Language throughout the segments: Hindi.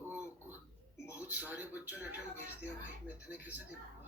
तो बहुत सारे बच्चों ने अटेम्प्ट भेज दिया भाई, मैं इतने कैसे देखूंगा।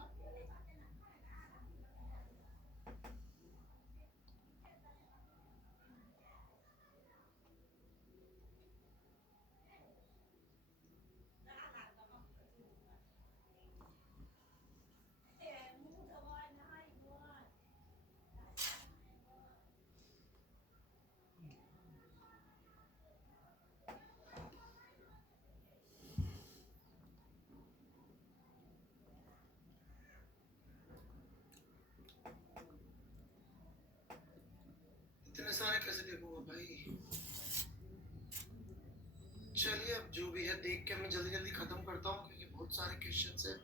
इतने सारे कैसे देखूंगा भाई। चलिए अब जो भी है देख के मैं जल्दी जल्दी खत्म करता हूँ क्योंकि बहुत सारे क्वेश्चन है।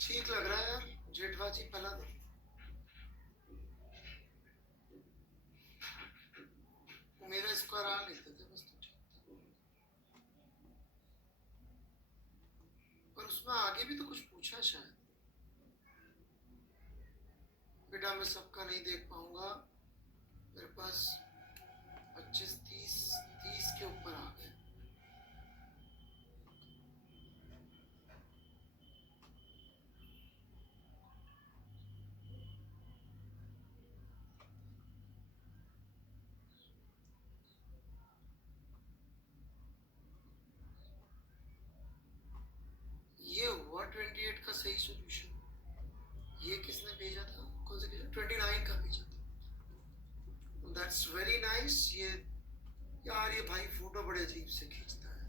ठीक लग रहा है यार, जेठवाजी पहला दो। मेरा स्क्वायर आ लेते थे बस तो ठीक था। पर उसमें आगे भी तो कुछ पूछा शायद। बेटा मैं सबका नहीं देख पाऊंगा, मेरे पास 25 30 30 के ऊपर आ गए। ये हुआ 28 का सही सॉल्यूशन। ये किसने भेजा था, कौन सा भेजा, 29 का भेजा था। That's very nice. ये यार ये भाई फोटो बड़े अजीब से खींचता है।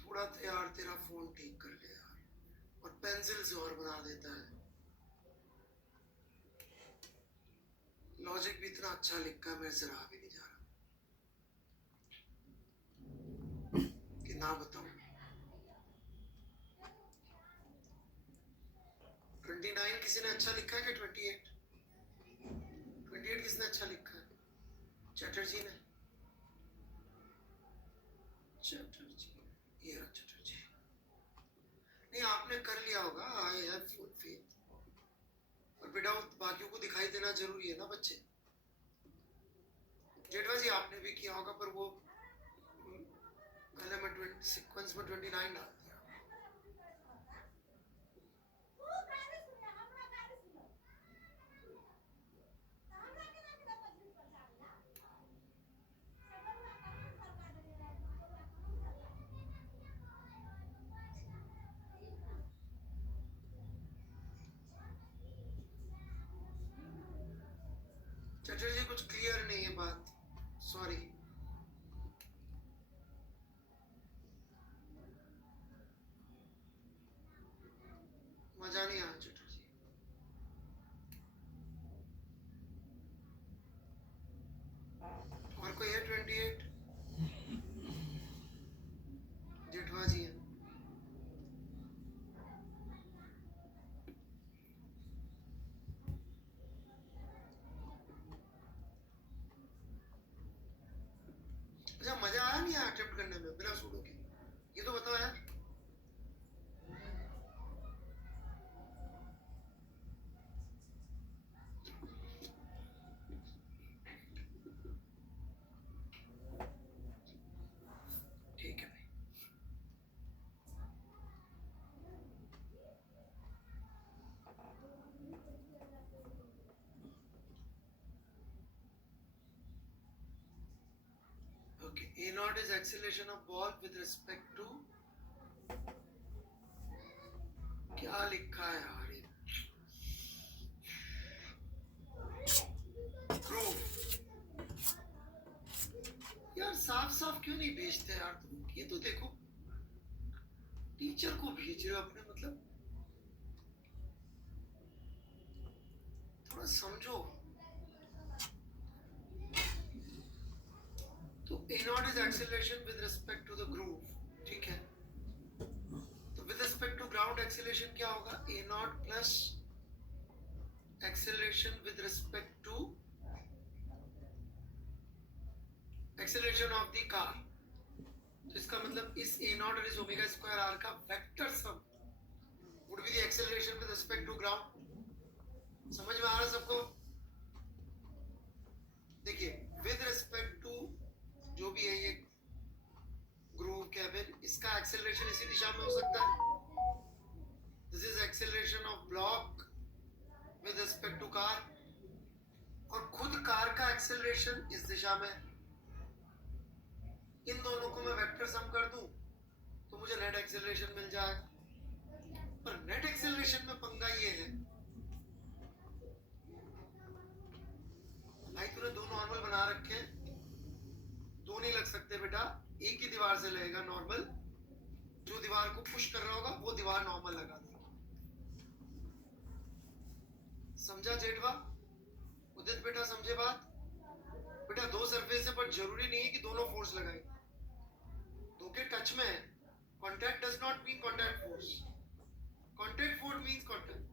थोड़ा तो यार तेरा फोन ठीक कर ले यार, और पेंसिल से और बना देता है। लॉजिक भी इतना अच्छा लिखा है, मेरे से रहा भी नहीं जा रहा कि ना बताऊं। 29 किसी ने अच्छा लिखा है कि 28? 28 किसने अच्छा लिखा है? चैटर्जी ने। चैटर्जी, ये रहा चैटर्जी। नहीं आपने कर लिया होगा, आई हैव फुल फेथ। और बेटा बाकियों को दिखाई देना जरूरी है ना बच्चे। जेठवा जी आपने भी किया होगा, पर वो पहले मैं सीक्वेंस में 29 डाल दिया। चैटर्जी कुछ क्लियर नहीं है बात, सॉरी। मजा नहीं आया चैटर्जी। और कोई है 28? जेठवा जी है। अच्छा मजा आया नहीं आया अटेम्प्ट करने में बिना सूडो के, ये तो बताओ यार। ठीक है भाई। Okay, A naught is acceleration of ball with respect to, क्या लिखा है यार ये, प्रूफ। यार साफ साफ क्यों नहीं भेजते यार तुम, ये तो देखो टीचर को भेज रहे हो अपने, मतलब थोड़ा समझो। तो A naught is acceleration with respect to the groove, ठीक है। तो with respect to ground acceleration क्या होगा, A naught plus acceleration with respect to acceleration of the car. तो इसका मतलब इस a naught और इस omega square r का vector sum would be the acceleration with respect to ground. समझ में आ रहा सबको? देखिए with respect to जो भी है ये ग्रूव कैबिन, इसका एक्सेलरेशन इसी दिशा में हो सकता है. This is acceleration of block with respect to car, और खुद कार का एक्सेलरेशन इस दिशा में. इन दोनों को मैं वेक्टर सम कर दूं तो मुझे नेट एक्सेलरेशन मिल जाएगा. पर नेट एक्सेलरेशन में पंगा ये है, भाई तूने दो नॉर्मल बना रखे हैं, दो नहीं लग सकते बेटा, एक ही दीवार से लगेगा नॉर्मल. जो दीवार को पुश कर रहा होगा वो दीवार नॉर्मल लगा देगा. समझा जेठवा? उदित बेटा समझे बात? बेटा दो सरफेस है पर जरूरी नहीं है कि दोनों फोर्स लगाए. दो के टच में है. Contact does not mean contact force. Contact force means contact.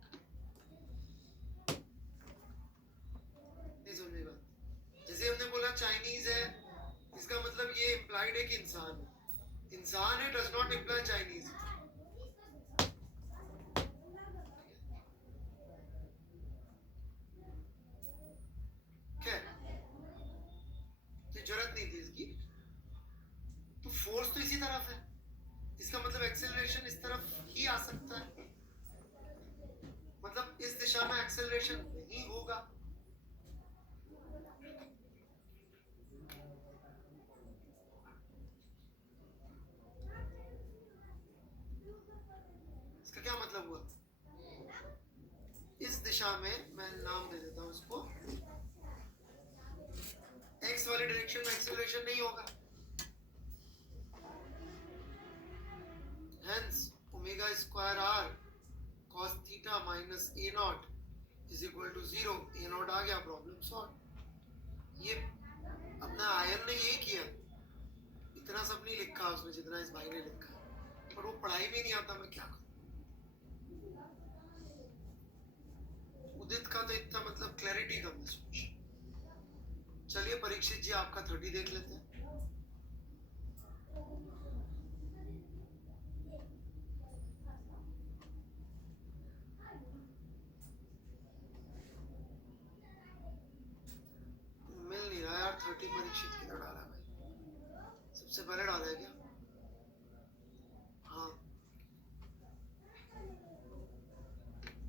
नहीं समझे बात? जैसे हमने बोला चाइनीज है, इसका मतलब ये इंप्लाइड है कि इंसान है. इंसान है डज नॉट इंप्लाई चाइनीज. क्या तो जरूरत नहीं थी इसकी. तो फोर्स तो इसी तरफ है, इसका मतलब एक्सेलरेशन इस तरफ ही आ सकता है. मतलब इस दिशा में एक्सेलरेशन नहीं होगा. क्या मतलब हुआ? इस दिशा में मैं नाम दे देता हूं इसको, एक्स वाली डायरेक्शन में एक्सेलरेशन नहीं होगा. Hence omega square R cos theta minus A naught is equal to 0. A naught आ गया, प्रॉब्लम सॉल्व. ये अपना आयन ने ये किया, इतना सब नहीं लिखा उसने जितना इस भाई ने लिखा, पर वो पढ़ाई भी नहीं आता. मैं क्या करूं? उदित का तो इतना मतलब क्लैरिटी कम है सोच. चलिए परीक्षित जी आपका 30 देख लेते हैं. मिल नहीं रहा यार. 30 परीक्षित किधर डाला है भाई? सबसे पहले डाला है क्या? हाँ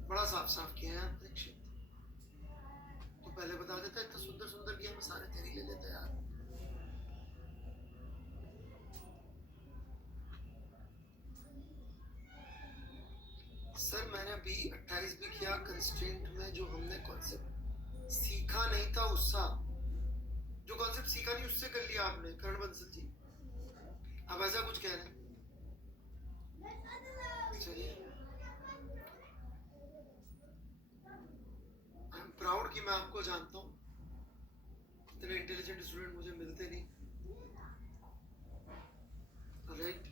बड़ा साफ साफ किया है परीक्षित. तो पहले बता देता, इतना सुंदर सुंदर किया, मैं सारे तेरी ले लेता यार. सर मैंने अभी 28 भी किया. कंस्ट्रेंट में जो हमने कॉन्सेप्ट सीखा नहीं था उसका, जो कॉन्सेप्ट सीखा नहीं उससे कर लिया आपने. करण बंसल जी अब ऐसा कुछ कह रहे हैं. चलिए आई एम प्राउड कि मैं आपको जानता हूँ. इतने इंटेलिजेंट स्टूडेंट मुझे मिलते नहीं. राइट,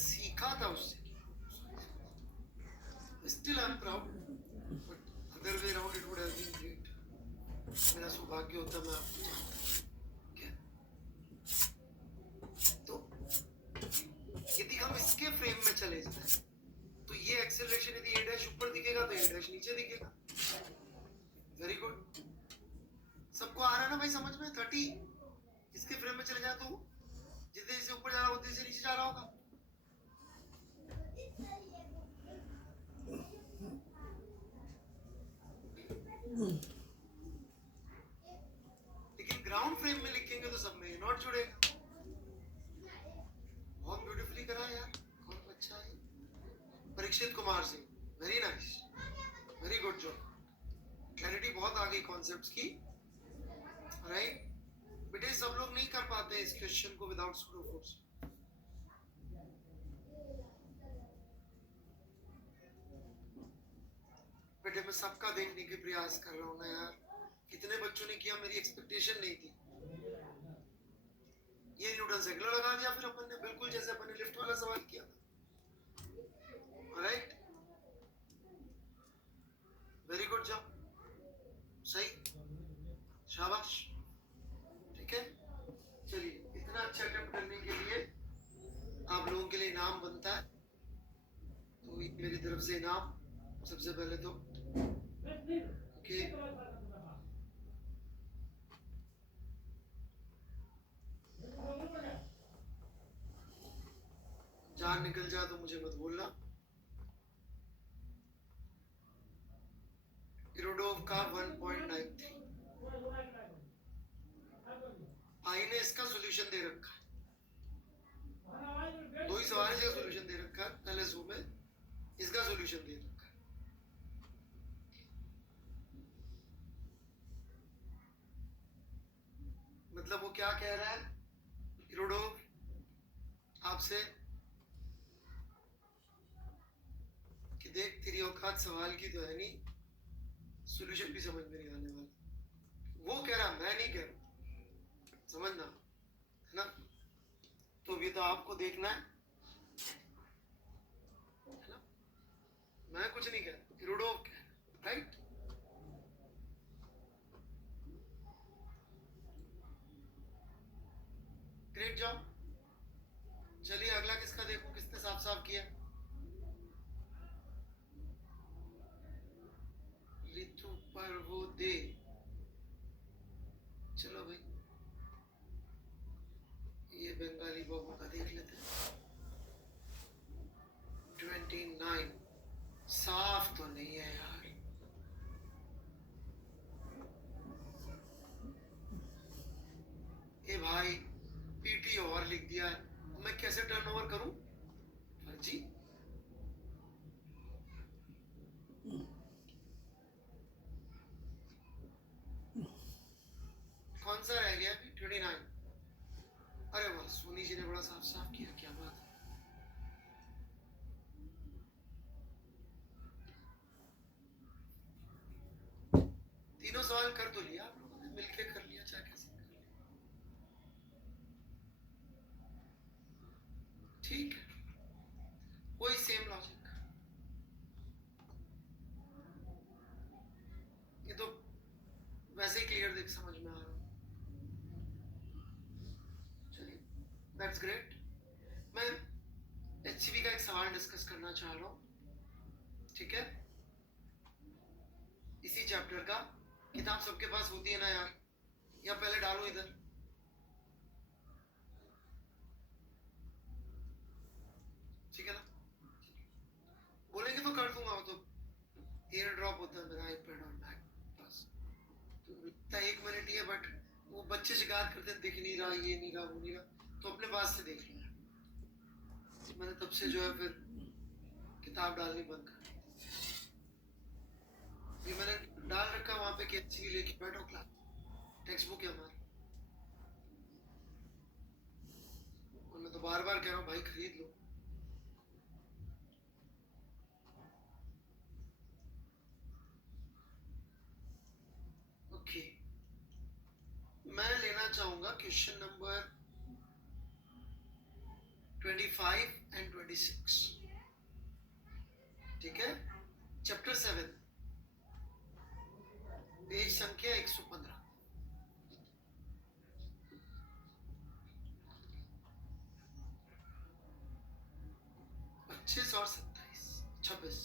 सीखा था उससे. Still I'm proud, but other way around it would have been great. मेरा सौभाग्य होता मैं आपको जानता. क्या तो यदि हम इसके फ्रेम में चले जाए तो ये एक्सेलरेशन यदि a डैश ऊपर दिखेगा तो a डैश नीचे दिखेगा. Very good. सबको आ रहा है ना भाई समझ में? 30 इसके फ्रेम में चले जाए तो जितने से ऊपर जा रहा उतने से नीचे जा रहा होगा. लेकिन ग्राउंड फ्रेम में लिखेंगे तो सब में नॉट जुड़ेगा. बहुत ब्यूटीफुली करा यार. कौन अच्छा है? Parikshit Kumar Singh. Very nice, very good job. Clarity बहुत आ गई कॉन्सेप्ट्स की. राइट बेटे, सब लोग नहीं कर पाते इस क्वेश्चन को विदाउट स्क्रू फोर्स. बेटे मैं सबका देखने के प्रयास कर रहा हूँ ना यार. कितने बच्चों ने किया, मेरी एक्सपेक्टेशन नहीं थी. ये न्यूटन सेकुलर लगा दिया फिर अपन ने, बिल्कुल जैसे अपन ने लिफ्ट वाला सवाल किया था. Right, very good job. मेरी तरफ से इनाम सबसे पहले तो कि जान निकल जाए तो मुझे मत बोलना। इरोडोव का 1.93, आई ने इसका सॉल्यूशन दे रखा है, 2 ही सवाल का सॉल्यूशन दे रखा है, LSO में इसका सॉल्यूशन दे रखा है। मतलब वो क्या कह रहा है इरोडोव आपसे कि देख तेरी औकात सवाल की तो है नहीं, सॉल्यूशन भी समझ में नहीं आने वाला। वो कह रहा, मैं नहीं कह रहा, समझना है ना। तो ये तो आपको देखना है ना, मैं कुछ नहीं कह रहा, इरोडोव कह रहा, राइट। Great job. चलिए अगला किसका देखूं, किसने साफ साफ किया। ऋतु पर वो दे, चलो भाई ये बंगाली बाबू का देख लेते हैं। 29 साफ तो नहीं है यार। ए भाई पीटी और लिख दिया है, मैं कैसे टर्नओवर करूं, फर्जी। कौन सा रह गया अभी, 29। अरे वाह, सोनी जी ने बड़ा साफ साफ किया, क्या बात है। तीनों सवाल कर तो लिया आप लोगों ने, मिलके कर लिया, चाहे कैसे कर लिया, ठीक है, वही सेम लॉजिक। ये तो वैसे ही क्लियर देख समझ में आ रहा है। चलिए दैट्स ग्रेट। मैं HCV का एक सवाल डिस्कस करना चाह रहा हूँ, ठीक है, इसी चैप्टर का। किताब सबके पास होती है ना यार, या पहले डालो इधर, ठीक है ना। बोलेंगे तो कर दूंगा, वो तो एयर ड्रॉप होता है मेरा आईपैड और मैक पास, तो इतना 1 मिनट ही है, बट वो बच्चे शिकायत करते हैं दिख नहीं रहा, ये नहीं रहा, वो नहीं रहा, तो अपने पास से देख लिया मैंने। तब से जो है फिर किताब डालनी बंद कर दी। ये मैंने डाल रखा वहां पे कि HCV लेके बैठो, क्लास टेक्स्ट बुक है हमारी, और मैं तो बार बार कह रहा हूँ भाई खरीद लो। ओके, मैं लेना चाहूंगा क्वेश्चन नंबर 25 एंड 26, ठीक है, चैप्टर 7, पेज संख्या 115। 25 और 27, 26,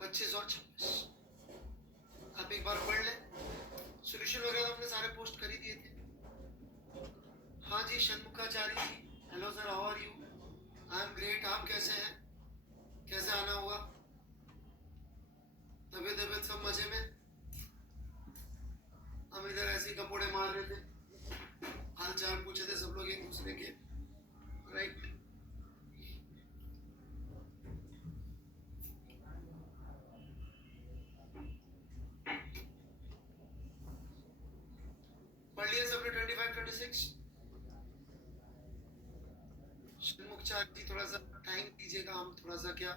25 और 26 आप एक बार पढ़ लें। सॉल्यूशन वगैरह हमने सारे पोस्ट कर ही दिए थे। हाँ जी Shanmukhacharya ji, hello sir, how are you. I am great, आप कैसे हैं, कैसे आना हुआ, तबीयत तबीयत सब मजे में। हम इधर ऐसे ही कपड़े मार रहे थे, हाल चाल पूछे थे सब लोग एक दूसरे के, राइट। पढ़ लिया सबने 25 26। षणमुखाचार्य जी थोड़ा सा टाइम दीजिएगा, हम थोड़ा सा क्या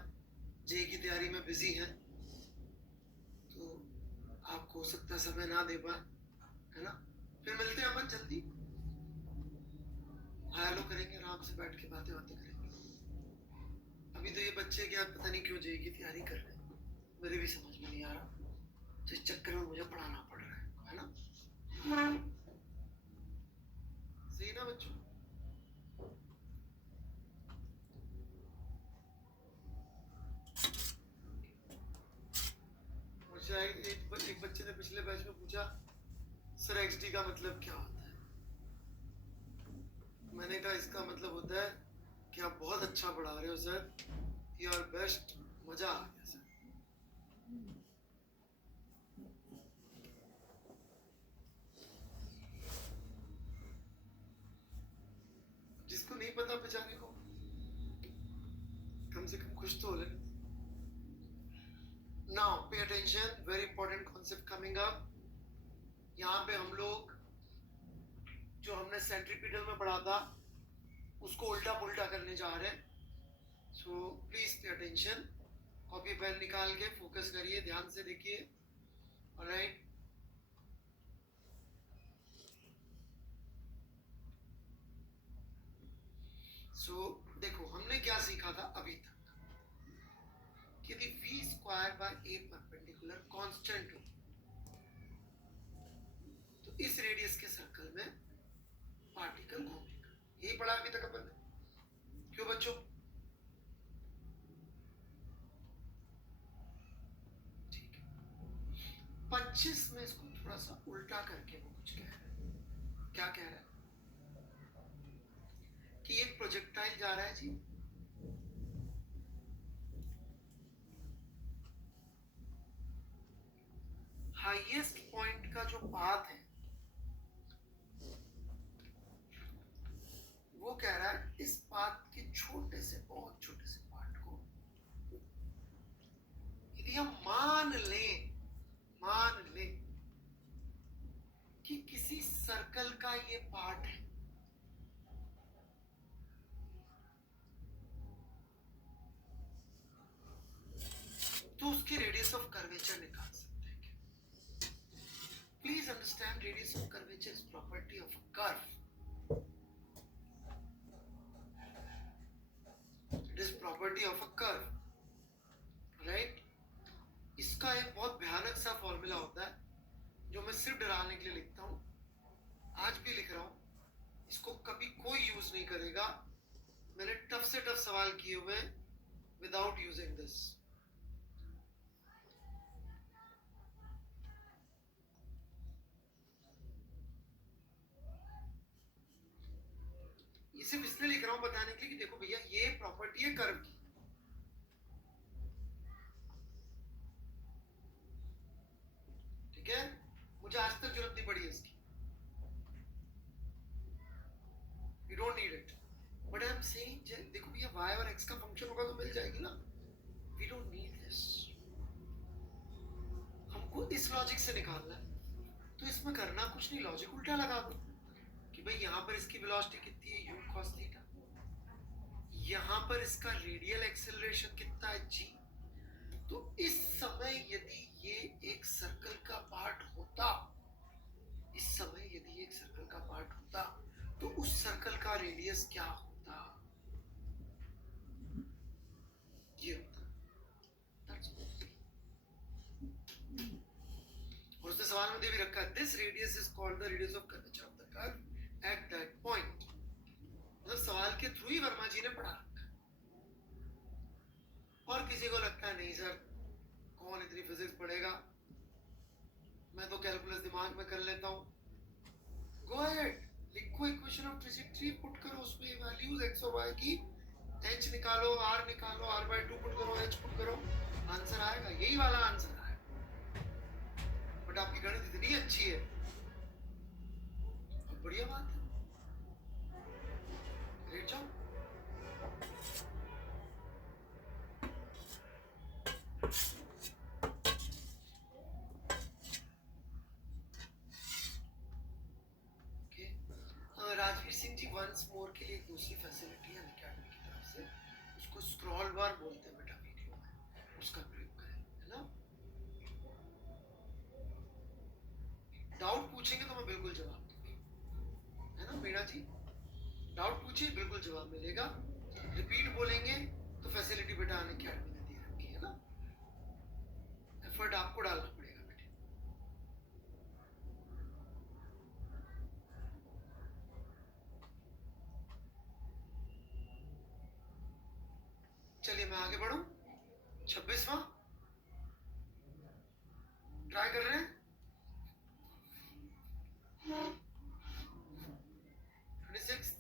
जे की तैयारी में बिजी हैं, तो आपको हो सकता है समय ना दे पाए, है ना। फिर मिलते हैं अपन जल्दी, हेलो करेंगे, आराम से बैठ के बातें बातें करेंगे। अभी तो ये बच्चे क्या पता नहीं क्यों जेई की तैयारी कर रहे हैं, मेरे भी समझ में नहीं आ रहा, तो इस चक्कर में मुझे पढ़ाना पड़ रहा है ना। सही ना बच्चों। एक बच्चे ने पिछले बैच में पूछा सर XD का मतलब क्या होता है। मैंने कहा इसका मतलब होता है कि आप बहुत अच्छा पढ़ा रहे हो सर, योर बेस्ट, मजा आ गया सर। जिसको नहीं पता बेचारे को कम से कम कुछ तो हो ले। Now pay attention, very important concept coming up. यहाँ पे हम लोग जो हमने सेंट्रीपिटल में पढ़ा था उसको उल्टा पुल्टा करने जा रहे हैं। So please pay attention, copy pen निकाल के फोकस करिए, ध्यान से देखिए। ऑलराइट, सो देखो हमने क्या सीखा था अभी तक कि यदि v square by a perpendicular constant हो तो इस रेडियस के सर्कल में पार्टिकल घूमेगा। यही पढ़ा अभी तक अपन ने, क्यों बच्चों? ठीक है। 25 में इसको थोड़ा सा उल्टा करके वो कुछ कह रहा है। क्या कह रहा है कि एक प्रोजेक्टाइल जा रहा है जी, हाईएस्ट पॉइंट का जो पाथ है वो कह रहा है इस पाथ के छोटे से, बहुत छोटे से पार्ट को यदि हम मान लें कि किसी सर्कल का ये पार्ट है, तो उसकी रेडियस ऑफ कर्वेचर निकाल सकते हैं। Please understand, radius of curvature is property of a curve. It is property of a curve, right? इसका एक बहुत भयानक सा फॉर्मूला होता है जो मैं सिर्फ डराने के लिए लिखता हूं, आज भी लिख रहा हूं। इसको कभी कोई यूज नहीं करेगा। मैंने टफ से टफ सवाल किए हुए विदाउट यूजिंग दिस। ये सिर्फ इसलिए लिख रहा हूं बताने के लिए कि देखो भैया ये प्रॉपर्टी है कर्व की। ठीक है, मुझे आज तक जरूरत नहीं पड़ी इसकी। You don't need it. But I'm saying देखो भैया y और x का फंक्शन होगा तो मिल जाएगी ना। We don't need this. हमको इस लॉजिक से निकालना है, तो इसमें करना कुछ नहीं, लॉजिक उल्टा लगा दो कि भाई यहाँ पर इसकी वेलोसिटी कितनी है, u cos थीटा। यहाँ पर इसका रेडियल एक्सेलरेशन कितना है, g। तो इस समय यदि ये एक सर्कल का पार्ट होता, इस समय यदि एक सर्कल का पार्ट होता तो उस सर्कल का रेडियस क्या होता, ये होता। और उसने सवाल में दे भी रखा है, this radius is called the radius of curvature of the curve at that point. मतलब सवाल के थ्रू ही वर्मा जी ने पढ़ा रखा है। और किसी को लगता है नहीं सर कौन इतनी फिजिक्स पढ़ेगा, मैं तो कैलकुलस दिमाग में कर लेता हूं। गो अहेड, लिखो इक्वेशन ऑफ ट्रेजेक्टरी, पुट करो उसमें वैल्यूज x और y की, h निकालो, r निकालो, r/2 पुट करो, h पुट करो, आंसर आएगा, यही वाला आंसर आएगा। बट आपकी गणित इतनी अच्छी है, बहुत बढ़िया बात है, great job. Rajveer Singh ji once more के लिए एक दूसरी फैसिलिटी है अकेडमी की तरफ से, उसको स्क्रॉल बार बोलते हैं बेटा वीडियो में, उसका प्रयोग करें, है ना। डाउट पूछेंगे तो मैं बिल्कुल जवाब दूंगी, है ना मीणा जी? डाउट पूछिए, बिल्कुल जवाब मिलेगा। रिपीट बोलेंगे तो फैसिलिटी बेटा अकेडमी ने दी रखी है ना, एफर्ट आपको डालना पड़ेगा बेटे। चलिए मैं आगे बढ़ूं। 26वां ट्राई कर रहे हैं 26th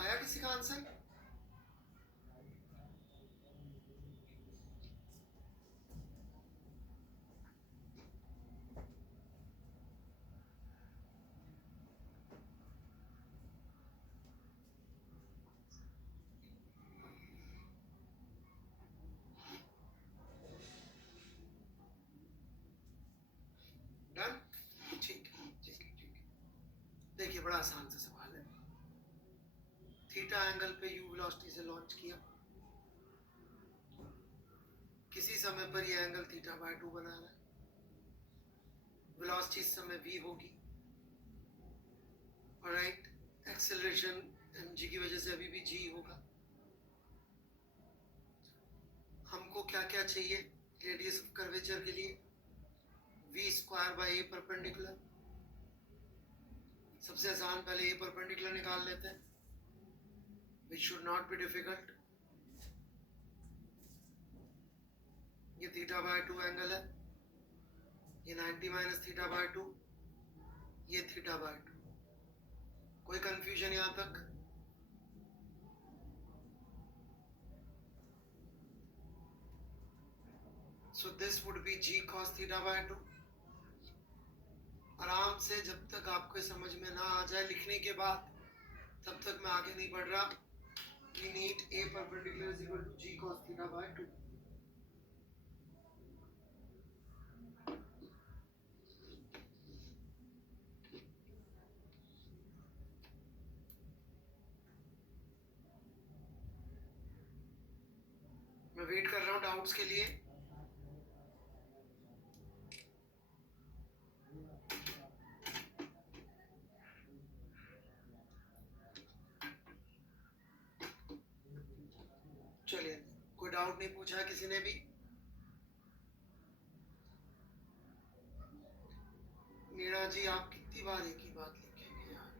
आया किसी का आंसर? डन? ठीक है, ठीक है, ठीक है। देखिए बड़ा आसान सा सवाल है। थीटा एंगल पे यू वेलोसिटी से लॉन्च किया, किसी समय पर ये एंगल थीटा बाय 2 बना रहा है, वेलोसिटी इस समय v होगी, ऑलराइट, एक्सेलरेशन mg की वजह से अभी भी g होगा। हमको क्या क्या चाहिए रेडियस ऑफ कर्वेचर के लिए? v square by a perpendicular. सबसे आसान पहले a परपेंडिकुलर निकाल लेते हैं, which should not be difficult। ये थीटा बाय 2 एंगल है, ये 90 माइनस थीटा बाय 2, ये थीटा बाय 2। कोई कंफ्यूजन यहाँ तक? So this would be g cos theta by 2। आराम से, जब तक आपको समझ में ना आ जाए लिखने के बाद, तब तक मैं आगे नहीं बढ़ रहा। We need a perpendicular is equal to g cos theta by 2। मैं वेट कर रहा हूँ डाउट्स के लिए। चलिए, कोई डाउट नहीं पूछा किसी ने भी? मीरा जी, आप कितनी बार एक ही बात लिखेंगे यार?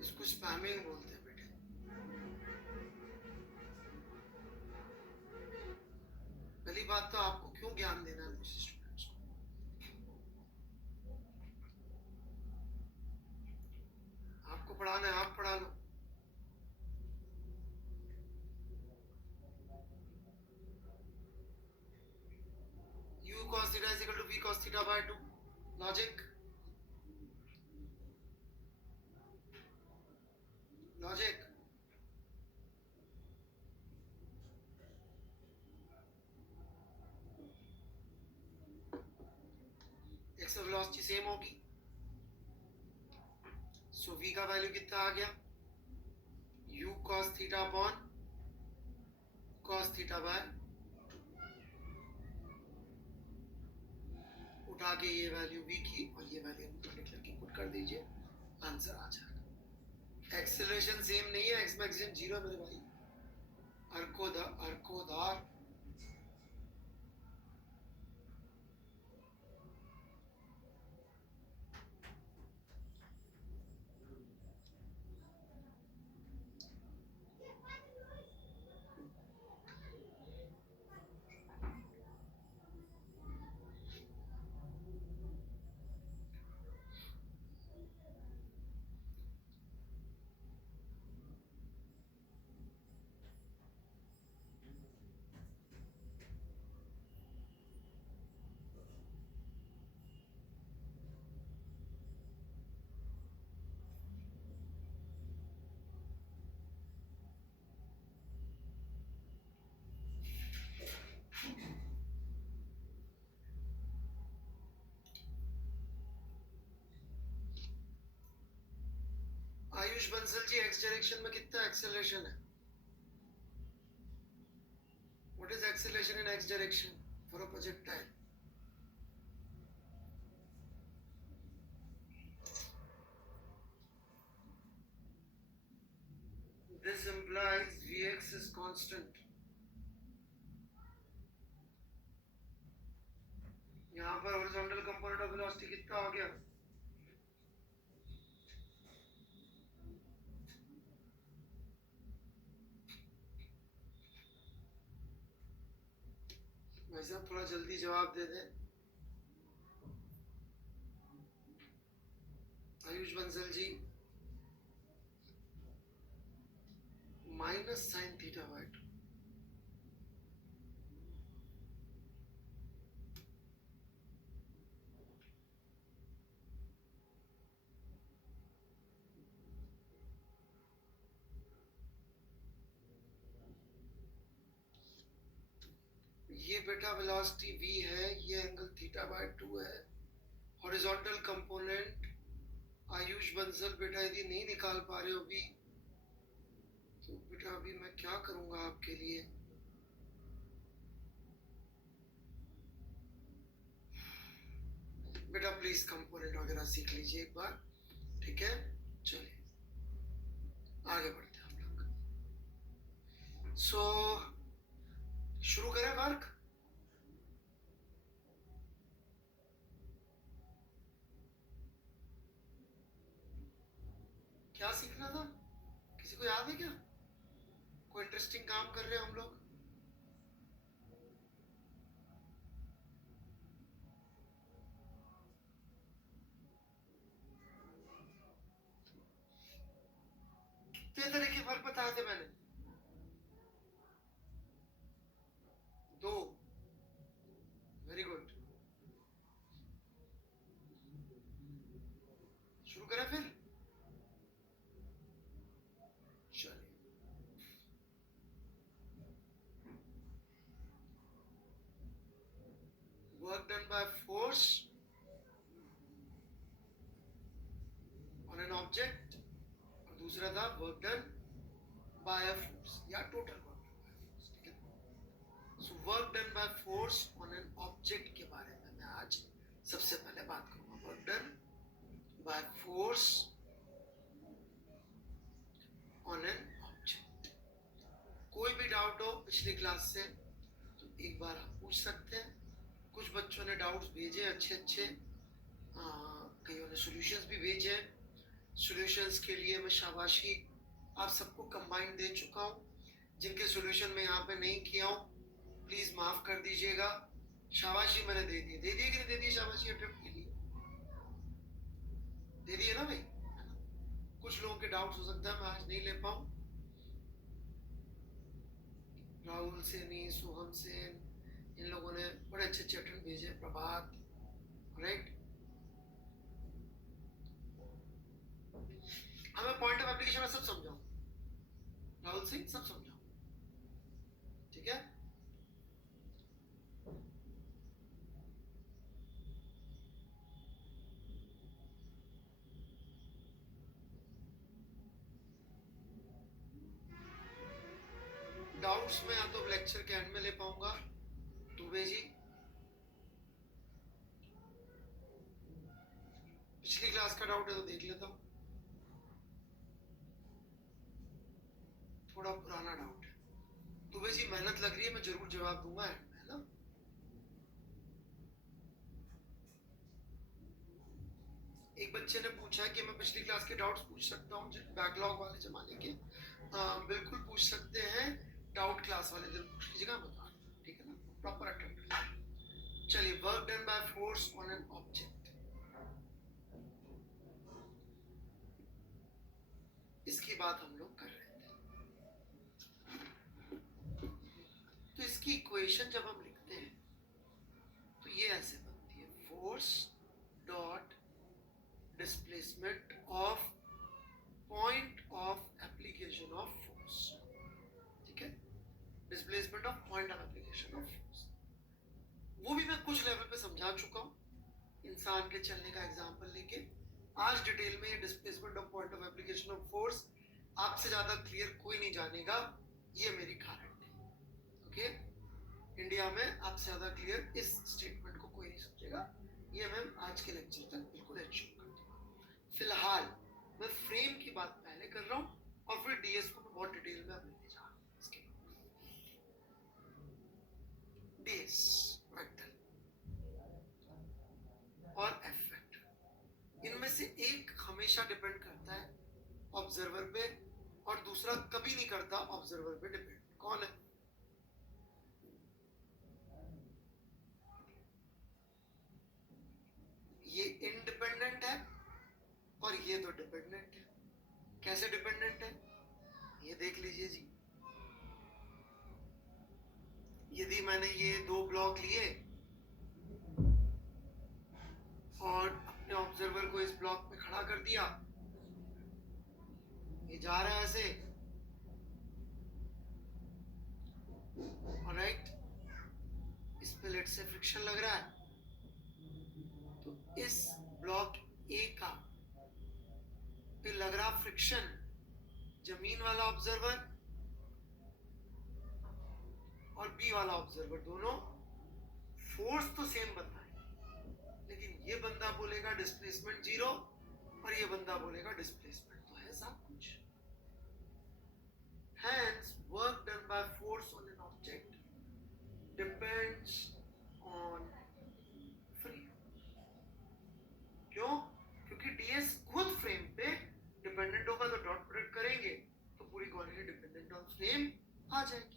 इसको स्पैमिंग बोलते हैं बेटे। पहली बात तो आपको क्यों ज्ञान देना है दूसरे स्टूडेंट्स को? आपको पढ़ाना है, आप पढ़ा लो। u cos theta is equal to v cos theta by 2। Logic, logic. X velocity same होगी, सो v का वैल्यू कितना आ गया? u cos theta upon cos theta by, उठा के ये वैल्यू v की और ये वैल्यू परपेंडिकुलर की पुट कर दीजिए, आंसर आ जाएगा। एक्सेलरेशन सेम नहीं है, एक्स मैक्सिमम 0 मेरे भाई। अर्कोदार। आयुष बंसल जी, एक्स डायरेक्शन में कितना एक्सेलरेशन है? What is acceleration in x direction for a projectile? This implies Vx is constant. यहाँ पर horizontal component of velocity कितना आ गया? भाई साहब थोड़ा जल्दी जवाब दे दें। Ayush Bansal ji, minus sine theta by 2। ये बेटा वेलोसिटी v है, ये एंगल थीटा बाय 2 है। हॉरिजॉन्टल कंपोनेंट आयुष बंसल बेटा यदि नहीं निकाल पा रहे हो अभी, तो बेटा अभी मैं क्या करूंगा आपके लिए? बेटा प्लीज कंपोनेंट वगैरह सीख लीजिए एक बार, ठीक है? चलिए आगे बढ़ते हैं हम लोग। सो शुरू करें वर्क? क्या सीखना था? किसी को याद है क्या? कोई इंटरेस्टिंग काम कर रहे हैं हम लोग? कितने तरह के वर्क बताए थे मैंने? 2। Very good. शुरू करें फिर? चलिए, work done by force on an object, और दूसरा था work done by a force या total work done by force, ठीक है? So work done by force on an object के बारे में मैं आज सबसे पहले बात करूंगा। Work done by force on an object. कोई भी डाउट हो पिछली क्लास से तो एक बार आप पूछ सकते हैं। कुछ बच्चों ने डाउट्स भेजे अच्छे अच्छे, कईयों ने सॉल्यूशंस भी भेजे। सॉल्यूशंस के लिए मैं शाबाशी आप सबको कंबाइन दे चुका हूँ। जिनके सॉल्यूशन में यहाँ पे नहीं किया हूँ प्लीज माफ कर दीजिएगा। शाबाशी मैंने दे दी, दे दिए कि नहीं दे दिए शाबाशी अटेम्प्ट के लिए? दे दिए ना भाई? कुछ लोगों के डाउट्स हो सकता है मैं आज नहीं ले पाऊँ। राहुल सेनी, सोहम सेन, इन लोगों ने बड़े अच्छे अच्छे अटेम्प्ट भेजे। प्रभात, राइट? हमें पॉइंट ऑफ एप्लीकेशन में सब समझाऊं, राहुल सिंह, सब समझाऊं, ठीक है? डाउट्स में या तो लेक्चर के एंड में ले पाऊंगा दुबे जी। पिछली क्लास का डाउट है तो देख लेता हूँ, थोड़ा पुराना डाउट है। दुबे जी मेहनत लग रही है, मैं जरूर जवाब दूंगा है ना। एक बच्चे ने पूछा कि मैं पिछली क्लास के डाउट्स पूछ सकता हूँ, बैकलॉग वाले जमाने के। बिल्कुल पूछ सकते हैं, डाउट क्लास वाले दिन पूछ लीजिएगा, बता, ठीक है ना, प्रॉपर अटेंड। चलिए, work done by force on an object, इसकी बात हम लोग कर रहे थे। तो इसकी इक्वेशन जब हम लिखते हैं तो ये ऐसे बनती है, force dot displacement of point of application of force, ठीक है, displacement of point of application of force. वो भी मैं कुछ लेवल पे समझा चुका हूँ, इंसान के चलने का एग्जांपल लेके। आज डिटेल में displacement of point of application of force आपसे ज्यादा क्लियर कोई नहीं जानेगा, ये मेरी गारंटी, ओके। इंडिया में आपसे ज्यादा क्लियर इस स्टेटमेंट को कोई नहीं समझेगा, ये मैं आज के लेक्चर तक बिल्कुल एंश्योर करता हूँ। फिलहाल मैं फ्रेम की बात पहले कर रहा हूँ और फिर डीएस को मैं बहुत डिटेल में लेके जा रहा हूँ। इसके डीएस वेक्टर और एफ वेक्टर, इनमें से एक हमेशा डिपेंड करता है ऑब्जर्वर पे और दूसरा कभी नहीं करता ऑब्जर्वर पे डिपेंड। कौन है? ये इंडिपेंडेंट है और ये तो डिपेंडेंट है। कैसे डिपेंडेंट है ये देख लीजिए जी। यदि मैंने ये दो ब्लॉक लिए और अपने ऑब्जर्वर को इस ब्लॉक पे खड़ा कर दिया, ये जा रहा है ऐसे, ऑलराइट, इस पे लेट से फ्रिक्शन लग रहा है, तो इस ब्लॉक ए का पे लग रहा फ्रिक्शन, जमीन वाला ऑब्जर्वर और बी वाला ऑब्जर्वर दोनों, फोर्स तो सेम बनता है, लेकिन ये बंदा बोलेगा डिस्प्लेसमेंट 0 और ये बंदा बोलेगा डिस्प्लेसमेंट तो है सब कुछ। Hence, work done by force on an object depends on frame. क्यों? क्योंकि ds खुद फ्रेम पे डिपेंडेंट होगा तो डॉट प्रोडक्ट करेंगे तो पूरी क्वांटिटी डिपेंडेंट ऑन फ्रेम आ जाएगी।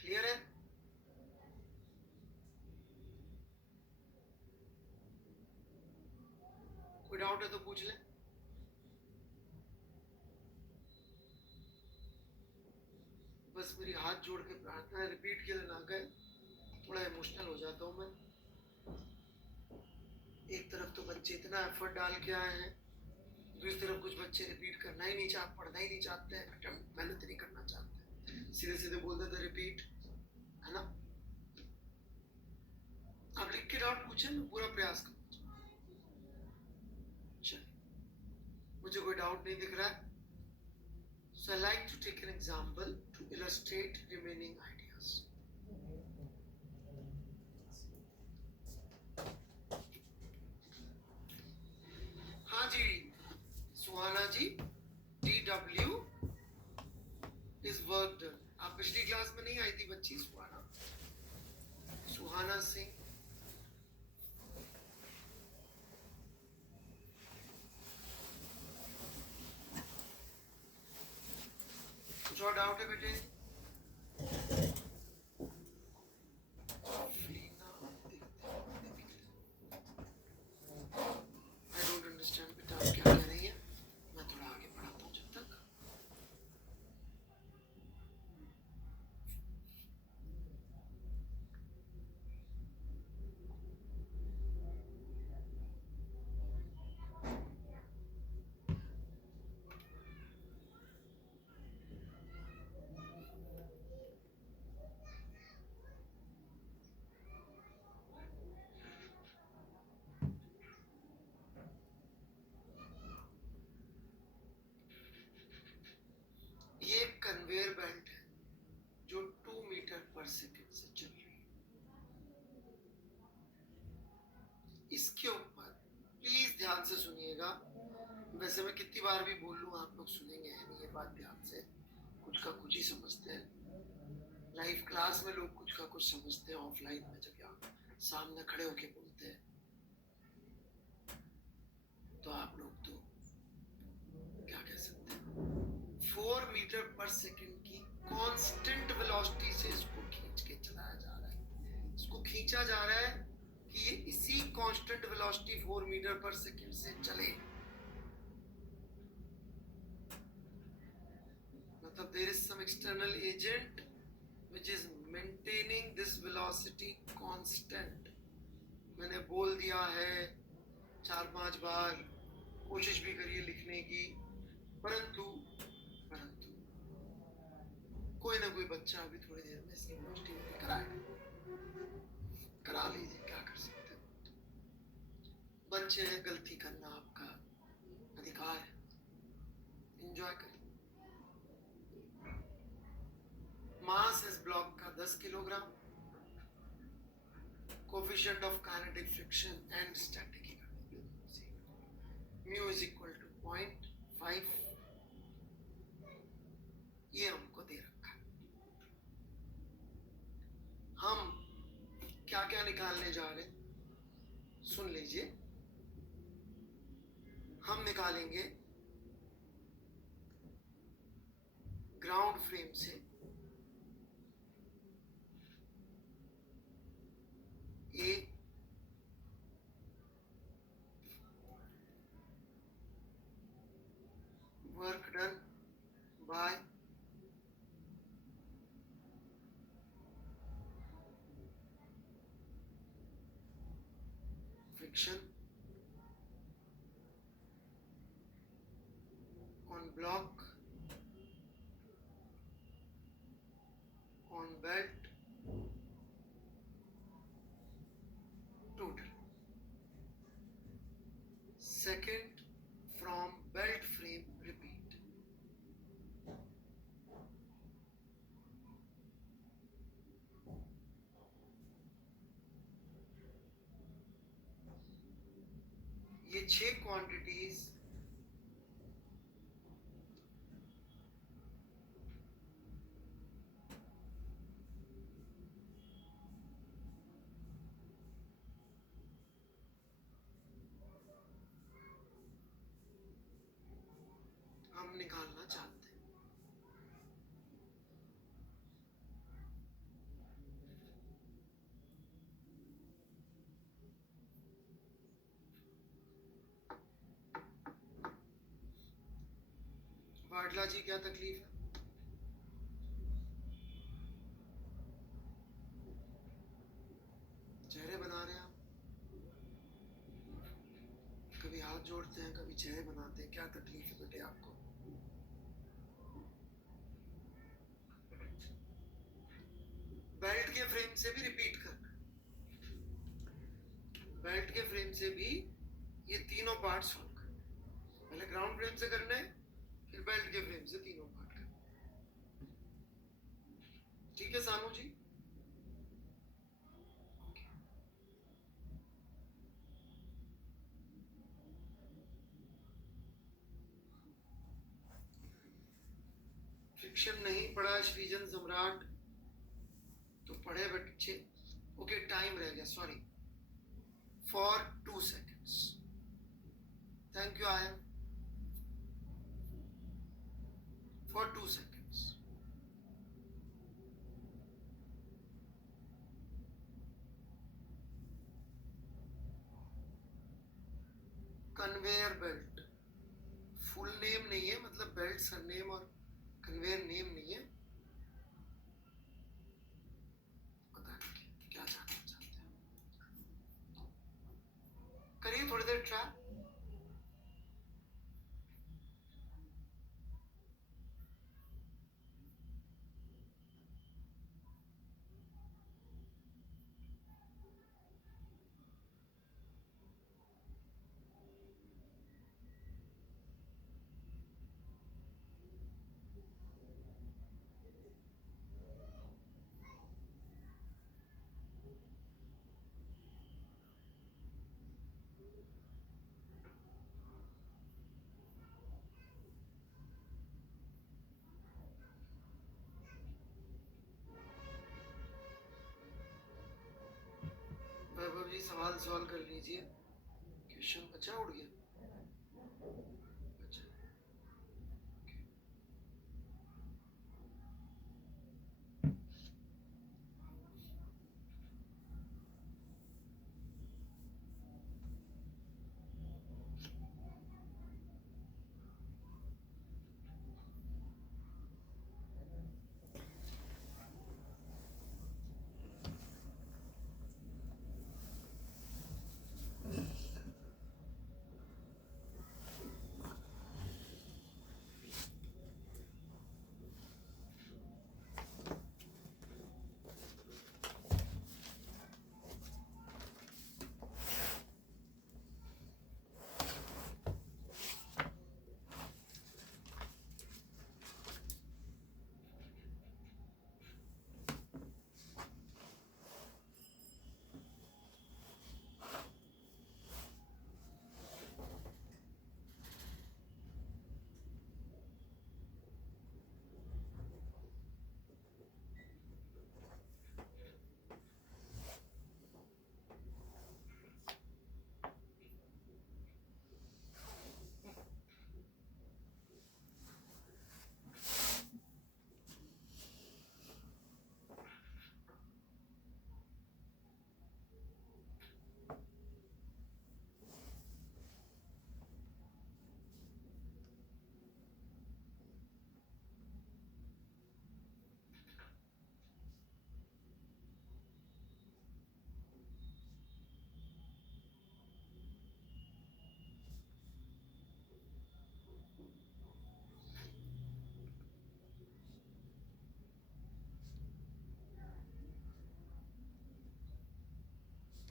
क्लियर है? कोई डाउट है तो पूछ ले। बस मेरी हाथ जोड़ के प्रार्थना है, रिपीट के लिए ना गए, थोड़ा इमोशनल हो जाता हूँ मैं। एक तरफ तो बच्चे इतना एफर्ट डाल के आए हैं, दूसरी तरफ कुछ बच्चे रिपीट करना ही नहीं चाहते, पढ़ना ही नहीं चाहते हैं, मेहनत नहीं करना चाहते, सीधे सीधे बोल देते रिपीट, है ना। आप लिख के डाउट पूछे, मैं पूरा प्रयास करूँगा। चलिए, मुझे कोई डाउट नहीं दिख रहा है, so I like to take an example to illustrate remaining ideas. हाँ जी सुहाना जी, DW is work done। आप पिछली क्लास में नहीं आई थी बच्ची सुहाना, सुहाना सिंह। कुछ और डाउट है बेटे? I don't understand बेटा आप क्या कह रही हैं, मैं थोड़ा आगे पढ़ाता हूँ जब तक। ध्यान से सुनिएगा। वैसे मैं कितनी बार भी बोल लूँ आप लोग सुनेंगे नहीं ये बात ध्यान से, कुछ का कुछ ही समझते हैं। लाइव क्लास में लोग कुछ का कुछ समझते हैं, ऑफलाइन में जब यहाँ सामने खड़े होके बोलते हैं तो आप लोग तो क्या कह सकते हैं। 4 मीटर पर सेकंड की कांस्टेंट वेलोसिटी से इसको खींच के चलाया जा रहा है, इसको खींचा जा रहा है कि ये इसी कांस्टेंट वेलोसिटी 4 मीटर पर सेकंड से चले। मतलब there is some external agent which is maintaining this velocity constant। मैंने बोल दिया है 4-5 बार, कोशिश भी करिए लिखने की, परंतु कोई ना कोई बच्चा अभी थोड़ी देर में इसकी वेलोसिटी कराएगा, करा लीजिए, क्या कर सकते हैं। बच्चे हैं, गलती करना आपका अधिकार है, एंजॉय करिए। मास इस ब्लॉक का 10 kilogram, coefficient of kinetic friction and static mu is equal to 0.5, ये हमको दे रखा है। हम क्या क्या निकालने जा रहे हैं सुन लीजिए। हम निकालेंगे ग्राउंड फ्रेम से a work done by friction on block, on belt, total. Second, from belt frame, repeat. ये 6 क्वांटिटीज हम निकालना चाहते हैं। वाडला जी क्या तकलीफ है? चेहरे बना रहे हैं आप, कभी हाथ जोड़ते हैं, कभी चेहरे बनाते हैं, क्या तकलीफ है बेटे आपको? बेल्ट के फ्रेम से भी रिपीट करना, बेल्ट के फ्रेम से भी ये तीनों पार्ट सॉल्व करना। पहले ग्राउंड फ्रेम से करना है, फिर बेल्ट के फ्रेम से तीनों पार्ट करना। ठीक है सानू जी? फ्रिक्शन नहीं पढ़ा श्रीजन सम्राट, तो पढ़े बच्चे। ओके टाइम रह गया, sorry, for 2 seconds। Thank you ion, for 2 seconds। Conveyor belt full name नहीं है, मतलब बेल्ट सरनेम और कन्वेयर नेम नहीं है। पता नहीं क्या जानना चाहते हैं, करिए थोड़ी देर ट्राई। कोई सवाल सवाल कर लीजिए। क्वेश्चन बचा उड़ गया? अच्छा,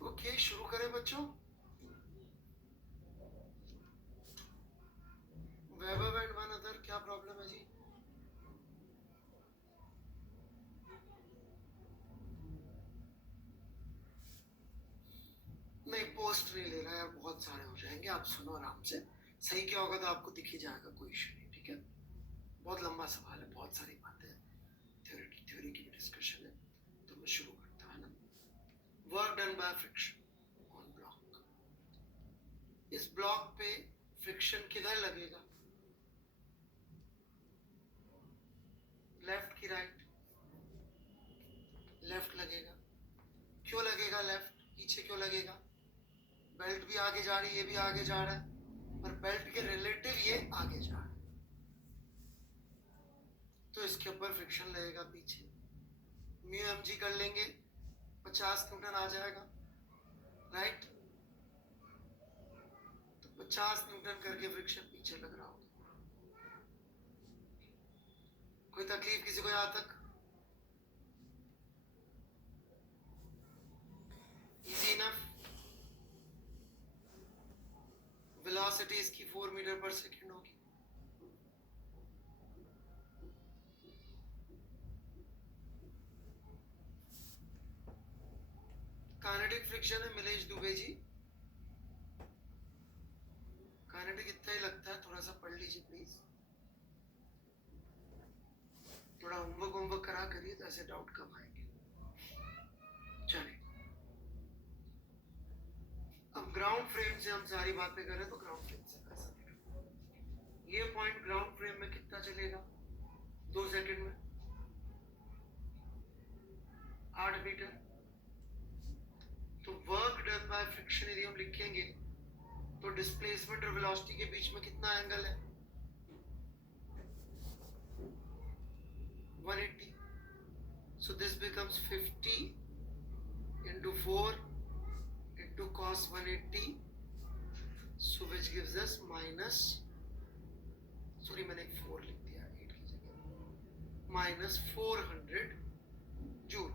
ओके, शुरू करें बच्चों। वैभव एंड वन अदर, क्या प्रॉब्लम है जी? नहीं, पोस्ट नहीं ले रहा यार, बहुत सारे हो जाएंगे, आप सुनो आराम से। सही क्या होगा तो आपको दिख ही जाएगा, कोई इशू नहीं, ठीक है? बहुत लंबा सवाल है, बहुत सारी बातें हैं, थ्योरी की डिस्कशन है, तो मैं शुरू करता हूँ ना। Work done by friction on block. इस ब्लॉक पे फ्रिक्शन किधर लगेगा? लेफ्ट की राइट? लेफ्ट लगेगा। क्यों लगेगा लेफ्ट? पीछे क्यों लगेगा? बेल्ट भी आगे जा रही है, ये भी आगे जा रहा है, पर बेल्ट के रिलेटिव ये आगे जा रहा है, तो इसके ऊपर फ्रिक्शन लगेगा पीछे। म्यू एम जी कर लेंगे, 50 न्यूटन आ जाएगा, राइट? तो 50 न्यूटन करके फ्रिक्शन पीछे लग रहा होगा। कोई तकलीफ किसी को यहाँ तक? Easy enough. वेलोसिटी इसकी 4 मीटर पर सेकेंड होगी। काइनेटिक फ्रिक्शन है मिलेश दुबे जी। काइनेटिक इतना ही लगता है, थोड़ा सा पढ़ लीजिए प्लीज, थोड़ा होमवर्क करा करिए, तो ऐसे डाउट कम आएंगे। चलिए, अब ग्राउंड फ्रेम से हम सारी बातें करें तो ग्राउंड फ्रेम से कर सकते। ये पॉइंट ग्राउंड फ्रेम में कितना चलेगा? 2 सेकंड में 8 मीटर। तो वर्क डन बाय फ्रिक्शन यदि हम लिखेंगे तो डिस्प्लेसमेंट और वेलोसिटी के बीच में कितना एंगल है? 180. So this becomes 50 into 4 into cos 180, so which gives us minus, sorry मैंने 4 लिख दिया 8 की जगह, minus 400 जूल।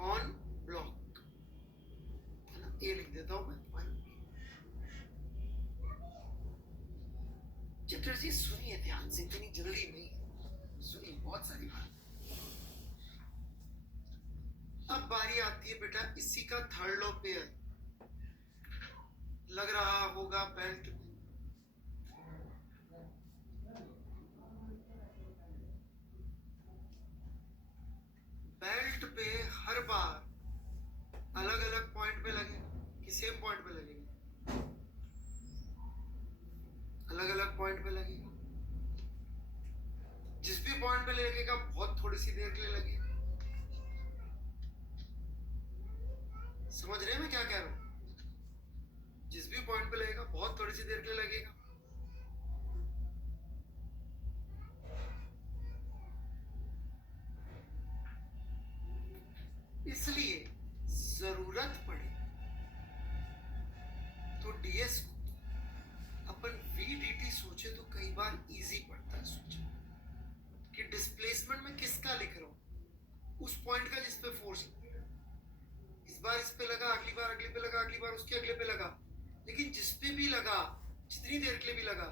ऑन ब्लॉक, ये लिख देता हूं मैं। चटर्जी सुनिए ध्यान से, इतनी जल्दी नहीं सुनिए, बहुत सारी बात। अब बारी आती है बेटा इसी का थर्ड लॉ पेयर लग रहा होगा बेल्ट में। बार अलग अलग पॉइंट पे लगेगा कि सेम पॉइंट पे लगेगा? अलग अलग पॉइंट पे लगेगा। जिस भी पॉइंट पे लगेगा बहुत थोड़ी सी देर के लिए लगेगा। समझ रहे हैं मैं क्या कह रहा हूं? जिस भी पॉइंट पे लगेगा बहुत थोड़ी सी देर के लिए लगेगा। इसलिए जरूरत पड़े तो डीएस को अपन वीडीटी सोचे तो कई बार इजी पड़ता है सोचना कि डिस्प्लेसमेंट में किसका लिख रहा हूं, उस पॉइंट का जिस पे फोर्स इस बार इस पे लगा, अगली बार अगले पे लगा, अगली बार उसके अगले पे लगा। लेकिन जिस पे भी लगा, जितनी देर के लिए भी लगा,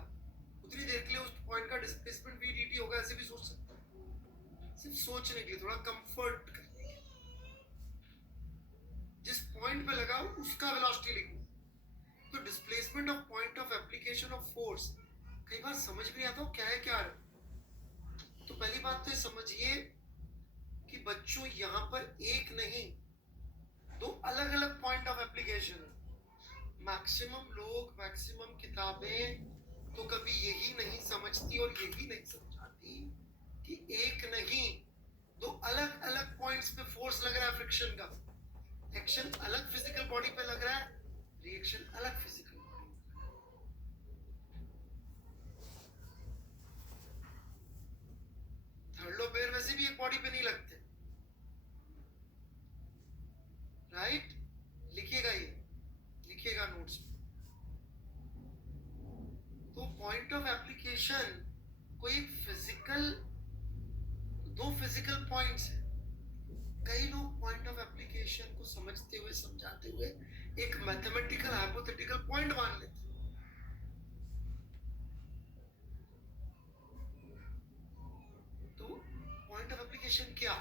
उतनी देर के लिए उस पॉइंट का डिस्प्लेसमेंट वीडीटी होगा, ऐसे भी सोच सकते हैं। सिर्फ सोचने के लिए, थोड़ा कंफर्ट करने के लिए। जिस पॉइंट पे लगा उसका वेलोसिटी लिखो। तो displacement of point of application of force कई बार समझ में आता हो क्या है क्या है। तो पहली बात तो समझिए कि बच्चों यहां पर एक नहीं दो अलग अलग पॉइंट ऑफ एप्लीकेशन है। मैक्सिमम लोग, मैक्सिमम किताबें तो कभी यही नहीं समझती और यही नहीं समझाती कि एक नहीं दो अलग अलग पॉइंट्स पे फोर्स लग रहा है फ्रिक्शन का। एक्शन अलग फिजिकल बॉडी पे लग रहा है, रिएक्शन अलग फिजिकल बॉडी पे। थर्ड लो पैर वैसे भी एक बॉडी पे नहीं लगते, राइट? लिखिएगा, ये लिखिएगा नोट्स में। तो पॉइंट ऑफ एप्लीकेशन कोई फिजिकल, दो फिजिकल पॉइंट्स है। कई लोग पॉइंट ऑफ एप्लीकेशन को समझते हुए, समझाते हुए एक मैथमेटिकल हाइपोथेटिकल पॉइंट मान लेते हैं। तो पॉइंट ऑफ एप्लीकेशन क्या?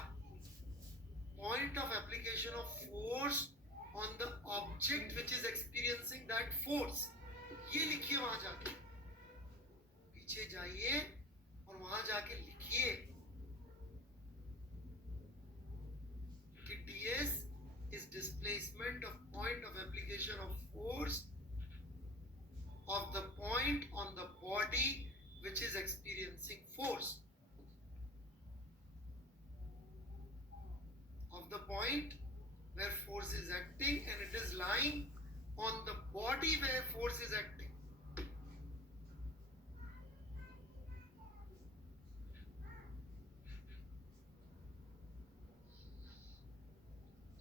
Point of application of force on the object which is experiencing that force. ये लिखिए, वहां जाके पीछे जाइए और वहां जाके लिखिए कि ds is displacement of point of application of force of the point on the body which is experiencing force, of the point where force is acting and it is lying on the body where force is acting.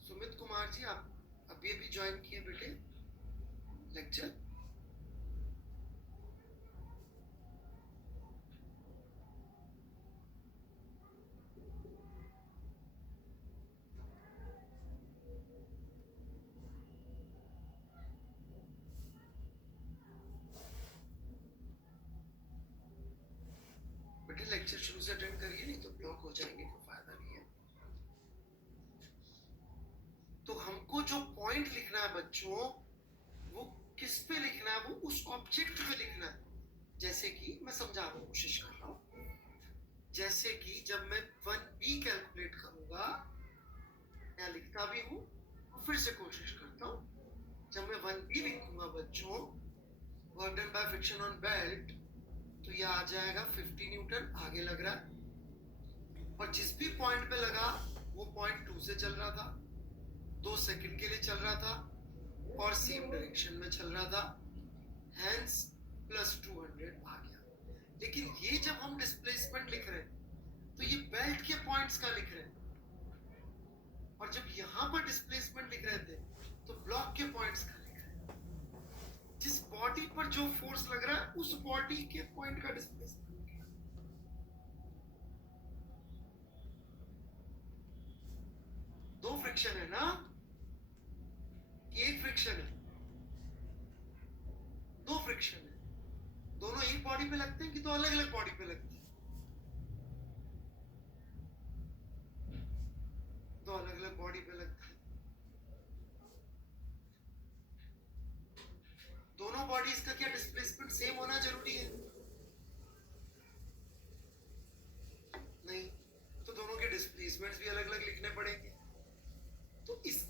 Sumit Kumar ji, आप अभी अभी ज्वाइन किए बेटे लेक्चर? बेटे लेक्चर शुरू से अटेंड करिए, नहीं तो ब्लॉक हो जाएंगे, कोई फायदा नहीं है। तो हमको जो पॉइंट लिखना है बच्चों, वो किस पे लिखना है? वो उस ऑब्जेक्ट पे लिखना है। जैसे कि मैं समझा रहा हूँ, कोशिश कर रहा हूँ। जैसे कि जब मैं 1b कैलकुलेट करूंगा, मैं लिखता भी हूँ और फिर से कोशिश करता हूँ। जब मैं 1b लिखूंगा बच्चों, work done by friction on belt, तो ये आ जाएगा 50 न्यूटन आगे लग रहा है। और जिस भी पॉइंट पे लगा वो पॉइंट 2 से चल रहा था, 2 सेकंड के लिए चल रहा था और सेम डायरेक्शन में चल रहा था, हेंस प्लस 200 आ गया। लेकिन ये जब हम डिस्प्लेसमेंट लिख रहे हैं तो ये बेल्ट के पॉइंट्स का लिख रहे हैं, और जब यहां पर डिस्प्लेसमेंट लिख रहे थे तो ब्लॉक के पॉइंट्स का लिख रहे हैं। जिस बॉडी पर जो फोर्स लग रहा है उस बॉडी के पॉइंट का डिस्प्लेसमेंट। दो फ्रिक्शन है ना, एक फ्रिक्शन है? दो फ्रिक्शन है। दोनों एक बॉडी पे लगते हैं कि दो अलग अलग बॉडी पे लगते हैं? दो अलग अलग बॉडी पे लगते हैं। दोनों बॉडीज का क्या डिस्प्लेसमेंट सेम होना जरूरी है? नहीं, तो दोनों के डिस्प्लेसमेंट्स भी अलग अलग लिखने पड़ेंगे।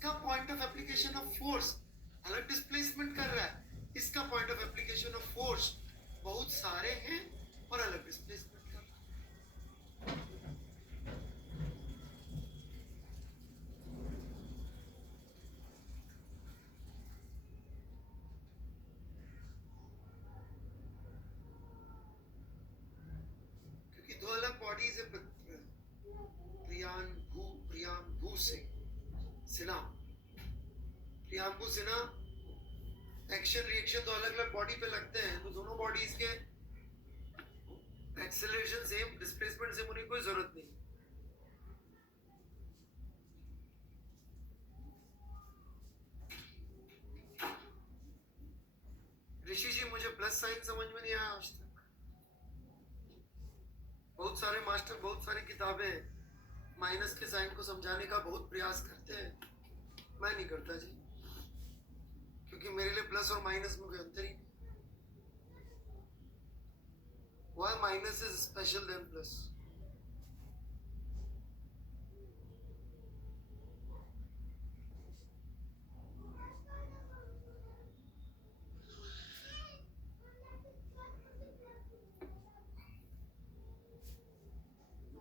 इसका point of application of force अलग डिस्प्लेसमेंट कर रहा है, इसका point of application of force बहुत सारे हैं और अलग डिस्प्लेसमेंट कर रहा है। क्योंकि दो अलग बॉडीज है, प्रियांबू सिन्हा, प्रियांबू सिन्हा, एक्शन रिएक्शन तो अलग अलग बॉडी पे लगते हैं, तो दोनों बॉडीज के एक्सेलरेशन सेम, डिस्प्लेसमेंट सेम होने की कोई जरूरत नहीं। ऋषि जी मुझे प्लस साइन समझ में नहीं आया आज तक। बहुत सारे मास्टर बहुत सारी किताबें माइनस के साइन को समझाने का बहुत प्रयास करते हैं, मैं नहीं करता जी, क्योंकि मेरे लिए प्लस और माइनस में कोई अंतर ही नहीं। Why minus is special than plus?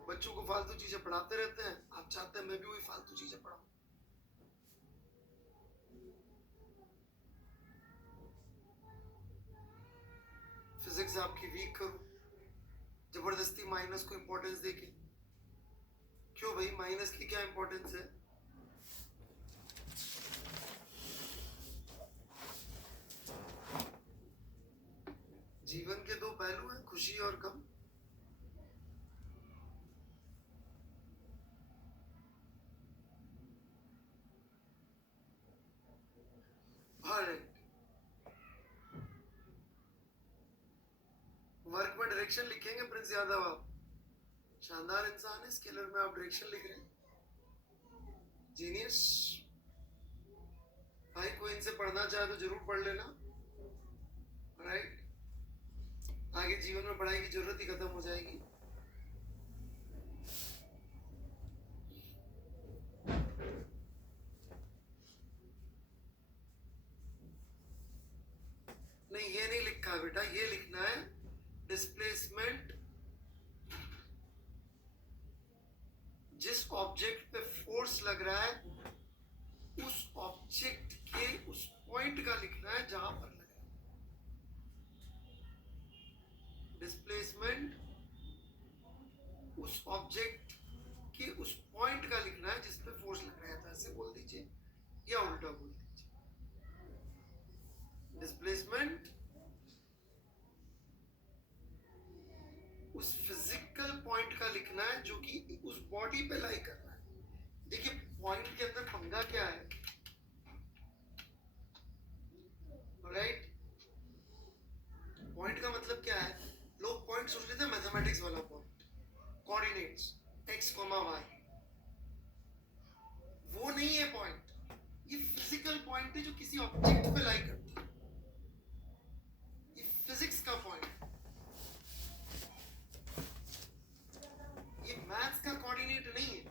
बच्चों को फालतू चीजें पढ़ाते रहते हैं, आप चाहते हैं मैं भी वही फालतू चीजें पढ़ाऊं। फिजिक्स आपकी वीक करूं, जबरदस्ती माइनस को इंपॉर्टेंस देके। क्यों भाई, माइनस की क्या इंपॉर्टेंस है? जीवन के दो पहलू हैं, खुशी और गम। वर्क में डायरेक्शन लिखेंगे प्रिंस यादव, आप शानदार इंसान है, स्केलर में आप डायरेक्शन लिख रहे हैं, जीनियस। भाई कोई इनसे पढ़ना चाहे तो जरूर पढ़ लेना, राइट? आगे जीवन में पढ़ाई की जरूरत ही खत्म हो जाएगी। नहीं ये नहीं लिखा है बेटा, ये लिखना है डिस्प्लेसमेंट जिस ऑब्जेक्ट पे फोर्स लग रहा है उस ऑब्जेक्ट के उस पॉइंट का लिखना है जहां पर लग रहा है। डिस्प्लेसमेंट उस ऑब्जेक्ट के उस पॉइंट का लिखना है जिस पे फोर्स लग रहा है, तो ऐसे बोल दीजिए या उल्टा बोल दीजिए। डिस्प्लेसमेंट उस फिजिकल पॉइंट का लिखना है जो कि उस बॉडी पे लाई कर रहा है। देखिए पॉइंट के अंदर पंगा क्या है, राइट? पॉइंट का मतलब क्या है? लोग पॉइंट सोच लेते हैं मैथमेटिक्स वाला पॉइंट, कोऑर्डिनेट्स x, y, वो नहीं है पॉइंट। ये फिजिकल पॉइंट है जो किसी ऑब्जेक्ट पे लाई करता है, ये फिजिक्स का पॉइंट। ये मैथ्स का कोऑर्डिनेट नहीं है।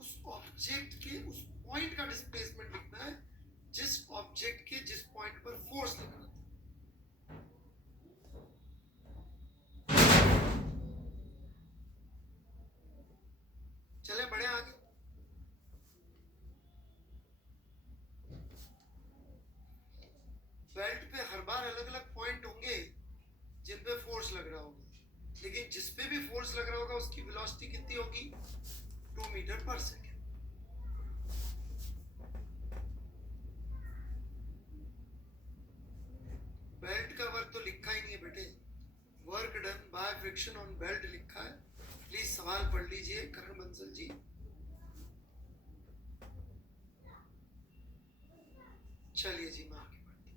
उस ऑब्जेक्ट के उस पॉइंट का डिस्प्लेसमेंट लिखना है जिस ऑब्जेक्ट के जिस पॉइंट पर फोर्स लगना था। चले बढ़े आगे। बेल्ट पे हर बार अलग अलग पॉइंट होंगे जिन पे फोर्स लग रहा होगा, लेकिन जिस पे भी फोर्स लग रहा होगा उसकी वेलोसिटी कितनी होगी? 2 मीटर पर सेकेंड। बेल्ट का वर्क तो लिखा ही नहीं है बेटे, work done by friction on belt लिखा है। प्लीज सवाल पढ़ लीजिए करण बंसल जी। चलिए जी मैं आगे बढ़ती हूँ।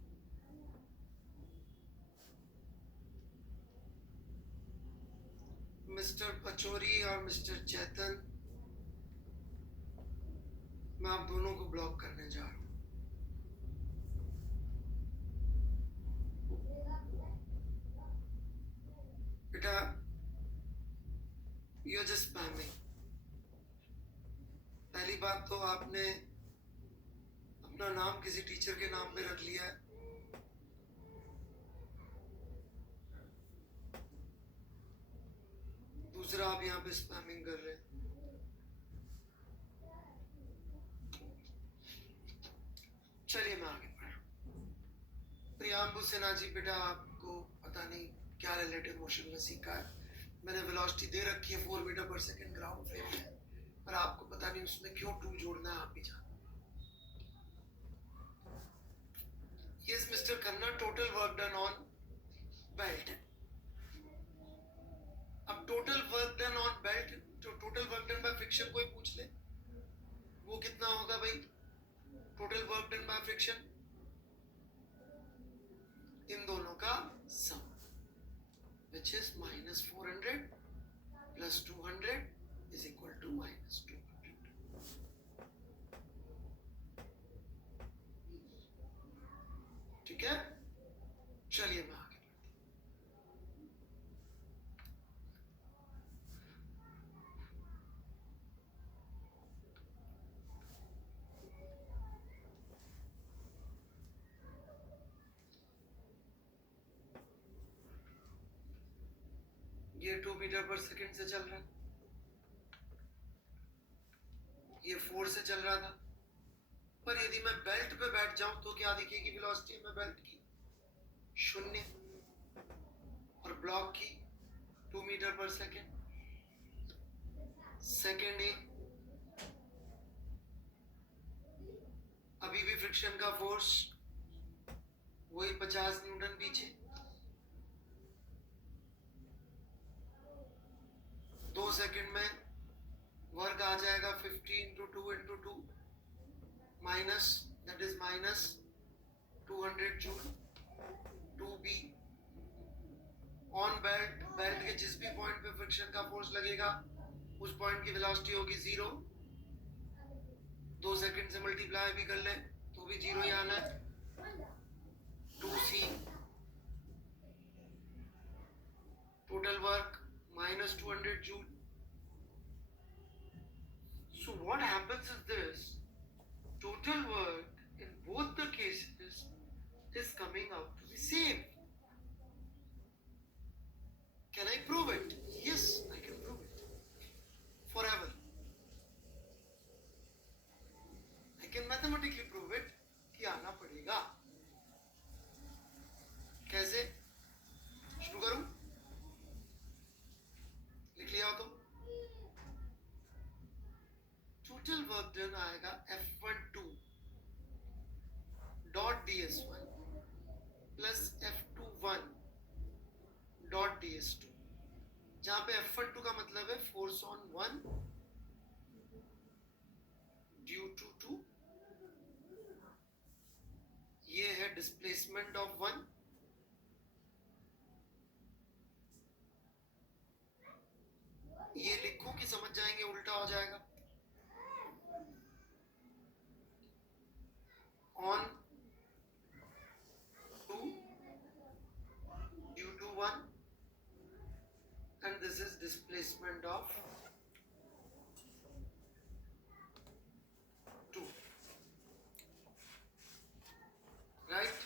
मिस्टर पचौरी और मिस्टर चैतन, मैं आप दोनों को ब्लॉक करने जा रहा हूँ। बेटा you're just बात तो आपने अपना नाम किसी टीचर के नाम पे रख लिया है। दूसरा आप यहाँ पे स्पैमिंग कर रहे हैं। चलिए मैं आगे बढ़ रहा हूँ। प्रियांबु सिन्हा जी, बेटा आपको पता नहीं क्या रिलेटिव मोशन में सीखा है। मैंने वेलोसिटी दे रखी है 4 मीटर पर सेकंड ग्राउंड फ्रेम में, पर आपको पता नहीं उसमें क्यों 2 जोड़ना है, आप ही जानो। Yes, Mr. Khanna, total work done on belt. अब total work done on belt, जो total work done by friction कोई पूछ ले, वो कितना होगा भाई? Total work done by friction इन दोनों का sum, which is minus 400 plus 200 is equal to minus 200. ठीक है, चलिए मैं आगे बढ़ता हूं। ये 2 मीटर पर सेकंड से चल रहा है, ये 4 से चल रहा था, पर यदि मैं बेल्ट पे बैठ जाऊं तो क्या दिखेगी वेलोसिटी में बेल्ट की? 0। और ब्लॉक की 2 मीटर पर सेकंड। सेकंड ए, अभी भी फ्रिक्शन का फोर्स वही 50 न्यूटन पीछे, 2 सेकंड में वर्क आ जाएगा 50 into 2 into 2 minus, that is minus 200 joule. 2b on belt, belt के जिस भी पॉइंट पे फ्रिक्शन का फोर्स लगेगा उस पॉइंट की वेलोसिटी होगी 0। 2 सेकंड से मल्टीप्लाई भी कर ले तो भी 0 ही आना है। 2c total work minus 200 joule. So what happens is this: total work in both the cases is coming out to be same. Can I prove it? Yes, I can prove it. Forever. I can mathematically prove it कि आना पड़ेगा। कैसे? शुरू करूं? लिख लिया हो तो? टोटल वर्क डन आएगा F12 dot ds1 plus F21 dot ds2, जहां पे F12 का मतलब है फोर्स ऑन 1 ड्यू टू 2, ये है डिस्प्लेसमेंट ऑफ 1, ये लिखो कि समझ जाएंगे, उल्टा हो जाएगा। On 2 due to 1 and this is displacement of 2, right?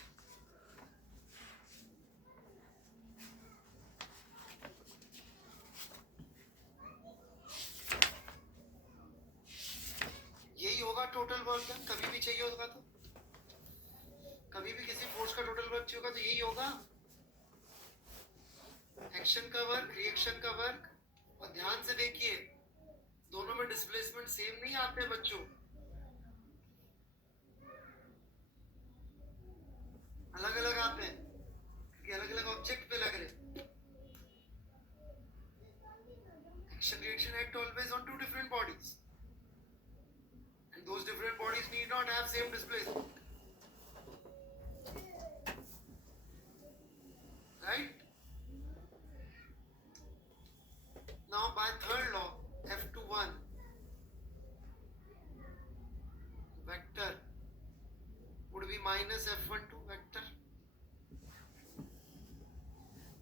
यही होगा टोटल वर्क डन। कभी भी चाहिए होगा तो, कभी भी किसी फोर्स का टोटल वर्क चाहिए होगा तो यही होगा, एक्शन का वर्क, रिएक्शन का वर्क। और ध्यान से देखिए, दोनों में डिस्प्लेसमेंट सेम नहीं आते बच्चों, अलग अलग आते हैं, क्योंकि अलग अलग ऑब्जेक्ट पे लग रहे। Action reaction act always on 2 different bodies and those different bodies need not have same displacement, right? Now by third law, F21 vector would be minus F12 vector.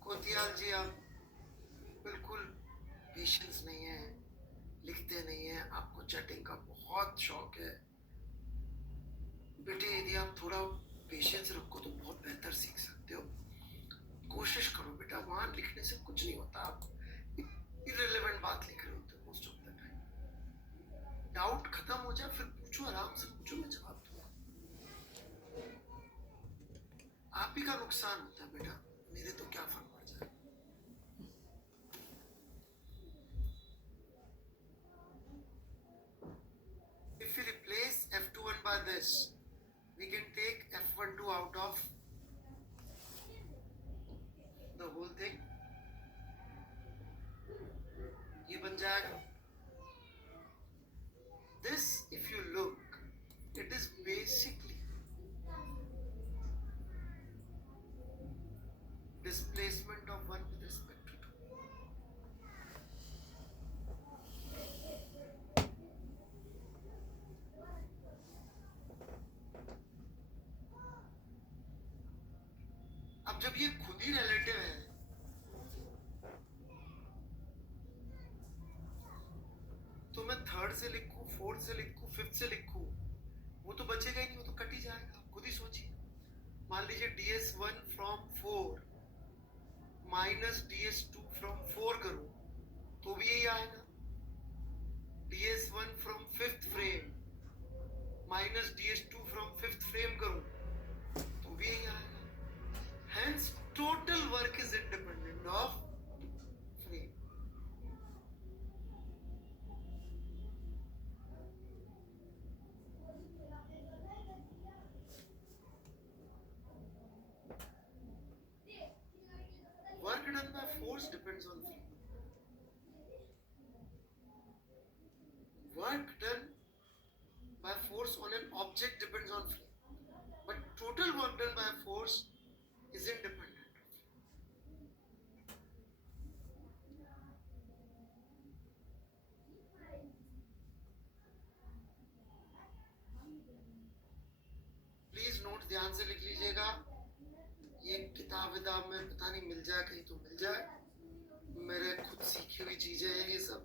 कोतियाल जी आप बिल्कुल पेशेंस नहीं है, लिखते नहीं है, आपको चैटिंग का बहुत बहुत शौक है बेटे, यदि आप थोड़ा पेशेंस रखो तो बहुत बेहतर सीख सकते हो। कोशिश करो बेटा, वहां लिखने से कुछ नहीं होता, आप इररिलेवेंट बात लिख रहे होते most of the time. Doubt खत्म हो जाए फिर पूछो, आराम से पूछो, मैं जवाब दूंगा। आप ही का नुकसान होता है बेटा, मेरे तो क्या फर्क पड़ जाए। If we replace F21 by this, we can take F12 out of the whole thing. ये बन जाएगा। This, if you look, it is basically displacement of one with respect to two. अब जब ये खुद ही रिलेटिव है तो मैं थर्ड से लिखूं, फोर्थ से लिखूं, फिफ्थ से लिखूं, वो तो बचेगा ही नहीं, वो तो कट ही जाएगा। खुद ही सोचिए, मान लीजिए ds1 from 4 minus ds2 from 4 करूं तो भी यही आएगा। ds1 from fifth frame minus ds2 from fifth frame करूं तो भी यही आएगा। Hence, total work is independent of frame. Work done by force depends on frame. Work done by force on an object depends on frame. But total work done by force is independent. Please note ध्यान से लिख लीजिएगा, ये किताब विताब में पता नहीं मिल जाए, कहीं तो मिल जाए। मेरे खुद सीखी हुई चीजें हैं ये सब,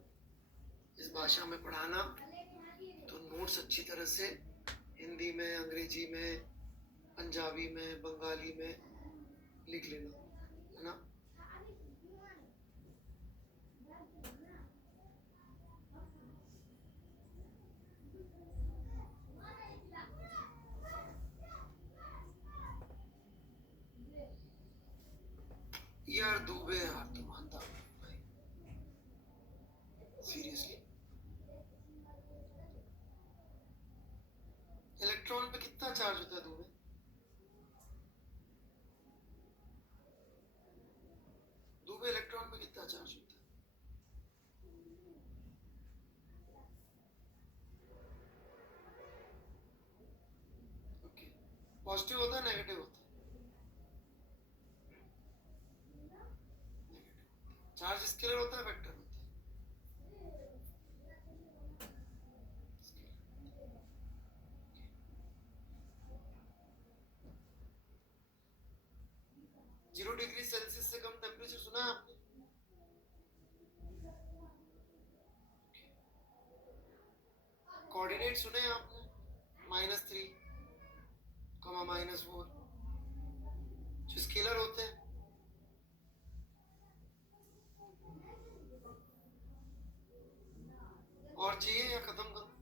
इस भाषा में पढ़ाना, तो नोट्स अच्छी तरह से हिंदी में, अंग्रेजी में, पंजाबी में, बंगाली में लिख लेना, है ना। यार दुबे यार, तुम मानता भाई, सीरियसली। इलेक्ट्रॉन पे कितना चार्ज होता है दुबे? दुबे इलेक्ट्रॉन पे कितना चार्ज होता है? ओके, पॉजिटिव होता है नेगेटिव होता है? चार्ज स्केलर होता है वेक्टर होता है? जीरो डिग्री सेल्सियस से कम टेम्परेचर सुना है आपने? कोऑर्डिनेट सुने हैं आपने? -3, -4 जो स्केलर होते हैं। और चाहिए या खत्म करूं?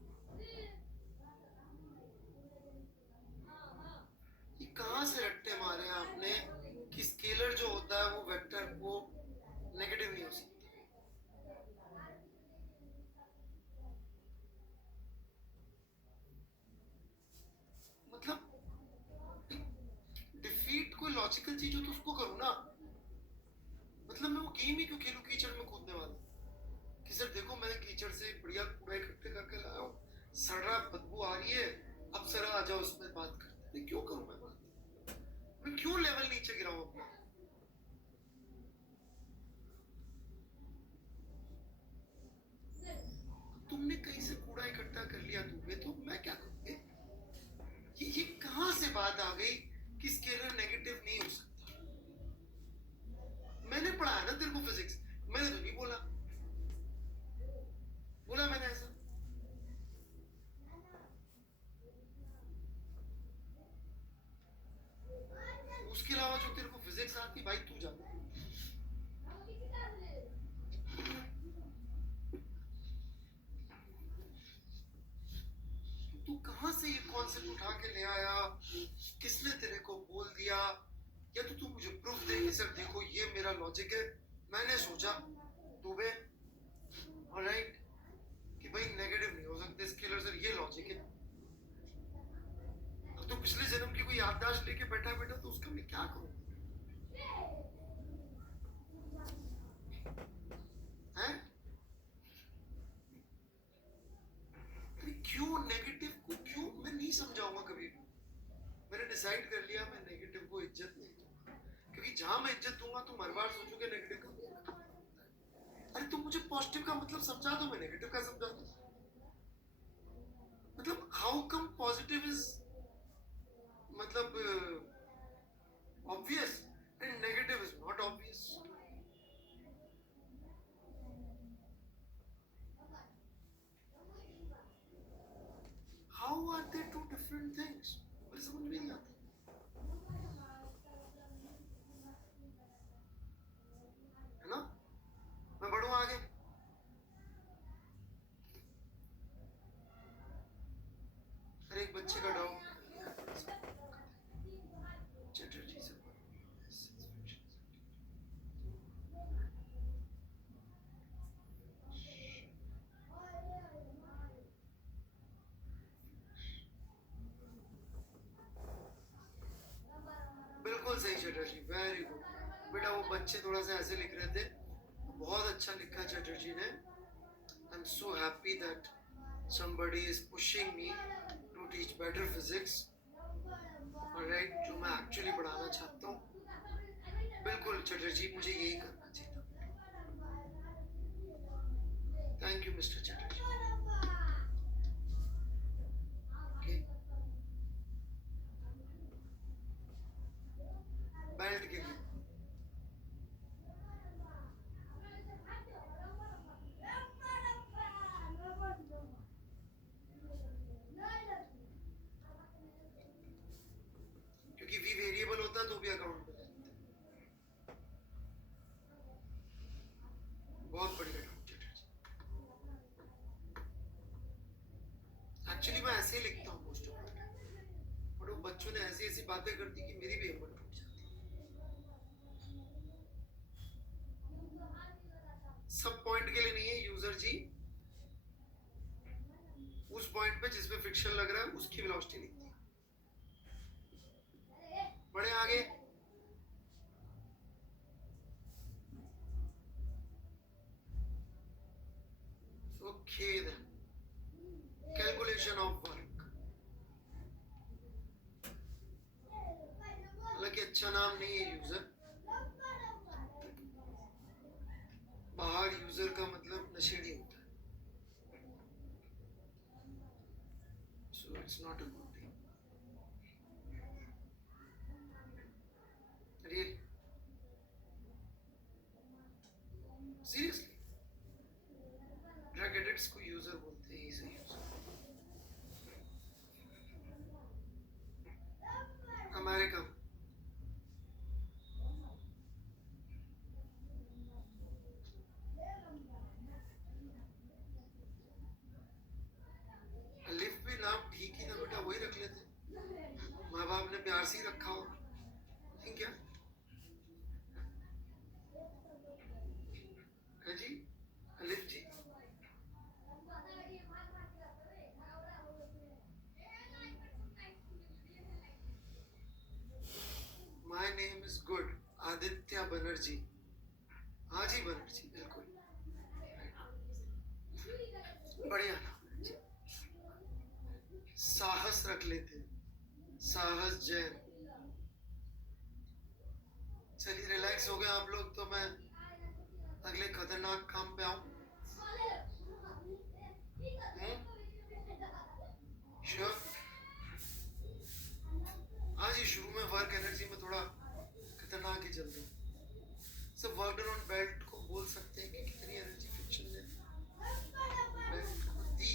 ये कहां से रट्टे मारे आपने कि स्केलर जो होता है वो वेक्टर वो नेगेटिव नहीं हो सकता। मतलब डिफीट कोई लॉजिकल चीज हो तो उसको करूं ना। मतलब मैं वो गेम ही क्यों खेलूं कीचड़ में कूदने वाला कि सर देखो मैं कीचड़ से बढ़िया कूड़ा इकट्ठे करके लाया हूँ, सड़ रहा, बदबू आ रही है, अब सर आ जाओ उसमें बात करते हैं। क्यों करूं मैं बात? मैं क्यों लेवल नीचे गिराऊं अपना? तुमने कहीं से कूड़ा इकट्ठा कर लिया दुबे, तो मैं क्या करूं? ये कहां से बात आ गई कि स्केलर नेगेटिव नहीं हो सकता? मैंने पढ़ाया ना तेरे को फिजिक्स, मैंने तो नहीं बोला मैंने ऐसा। एक साथ कि भाई तू जा, तू कहां से ये कॉन्सेप्ट उठा के ले आया, किसने तेरे को बोल दिया, या तो तू मुझे प्रूफ दे कि सर देखो ये मेरा लॉजिक है, मैंने सोचा दुबे ऑलराइट कि भाई नेगेटिव नहीं हो सकते स्केलर सर, ये लॉजिक है। तो पिछले जन्म की कोई याददाश्त लेके बैठा बेटा तो उसका मैं क्या करूं हैं? क्यों नेगेटिव को क्यों मैं नहीं समझाऊंगा कभी भी। मैंने डिसाइड कर लिया मैं नेगेटिव को इज्जत नहीं दूंगा, क्योंकि जहां मैं इज्जत दूंगा तुम हर बार सोचोगे नेगेटिव का। अरे तुम मुझे पॉजिटिव का मतलब समझा दो, मैं नेगेटिव का समझा दो। मतलब हाउ कम पॉजिटिव इज मतलब obvious and negative is not obvious. How are they two different things? मुझे समझ में नहीं आता। है ना? मैं बढ़ूं आगे। अरे एक बच्चे का डाउट चटर्जी से बिल्कुल सही चटर्जी, वेरी गुड बेटा। वो बच्चे थोड़ा सा ऐसे लिख रहे थे, बहुत अच्छा लिखा चटर्जी ने। I am so happy that somebody is pushing me to teach better physics, alright, जो मैं एक्चुअली पढ़ाना चाहता हूँ। बिल्कुल चटर्जी, मुझे यही करना चाहिए। Thank you mister Chatterjee. okay. Belt के लिए क्योंकि v वेरिएबल होता है तो भी अकाउंट में बहुत बढ़िया डाउट चटर्जी। एक्चुअली मैं ऐसे ही लिखता हूँ most of the time, but वो बच्चों ने ऐसी ऐसी बातें कर दी कि मेरी भी हिम्मत टूट जाती। सब पॉइंट के लिए नहीं है यूजर जी, उस पॉइंट पे जिसमें फ्रिक्शन लग रहा है उसकी वेलोसिटी लिखती है। बढ़े आगे। Okay then, calculation of work, हालांकि अच्छा नाम नहीं है यूजर, बाहर यूजर का मतलब नशेड़ी होता है, so it's not a good thing. Real seriously drug addicts को यूजर बोलते हैं, इसे यूजर। अमेरिका अलिफ भी नाम ठीक ही था बेटा, वही रख लेते, माँ बाप ने प्यार से ही रखा हो, ठीक क्या है जी? Alif ji my name is good, Aditya Banerjee. हाँ जी बनर्जी, बिल्कुल बढ़िया नाम है। साहस रख लेते, साहस जैन। चलिए रिलैक्स हो गए आप लोग, तो मैं अगले खतरनाक काम पे आऊं। श्योर। हाँ जी, शुरू में वर्क एनर्जी में थोड़ा खतरनाक ही चल रहा। सब वर्क डन ऑन बेल्ट को बोल सकते हैं कि कितनी एनर्जी फ्रिक्शन ने बेल्ट को दी।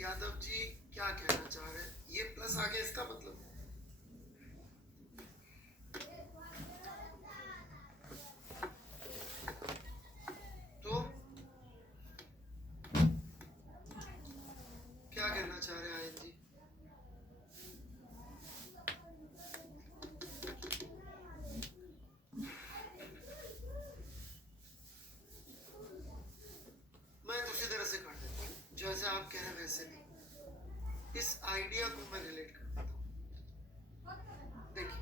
यादव जी क्या कहना चाह रहे हैं? ये प्लस आ गया, इसका मतलब तो क्या कहना चाह रहे हैं आयन जी? मैं दूसरी तरह से कर देता हूँ, जैसे आप कह रहे हैं वैसे नहीं। इस आइडिया को मैं रिलेट कर देता हूँ। देखिए,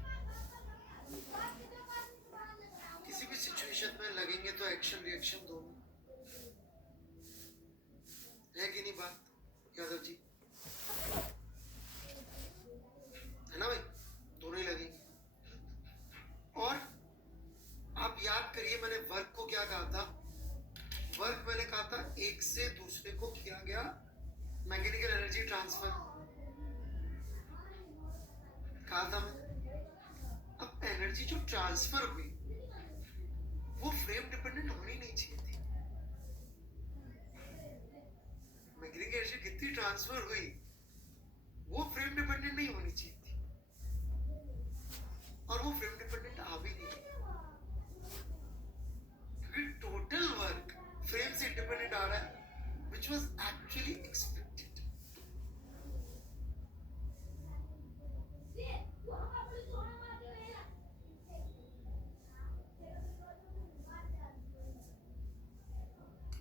किसी भी सिचुएशन में लगेंगे तो एक्शन रिएक्शन दोनों है कि नहीं बात, यादव जी? है ना भाई, दोनों ही लगेंगे। और आप याद करिए, मैंने वर्क को क्या कहा था? वर्क मैंने कहा था एक से दूसरे को किया गया मैकेनिकल एनर्जी ट्रांसफर, कहा था मैं। अब एनर्जी जो ट्रांसफर हुई वो फ्रेम डिपेंडेंट होनी नहीं चाहिए थी। मैकेनिकल एनर्जी कितनी ट्रांसफर हुई वो फ्रेम डिपेंडेंट नहीं होनी चाहिए थी, और वो फ्रेम डिपेंडेंट आ भी नहीं, क्योंकि टोटल वर्क फ्रेम से इंडिपेंडेंट आ रहा है, which was actually expected.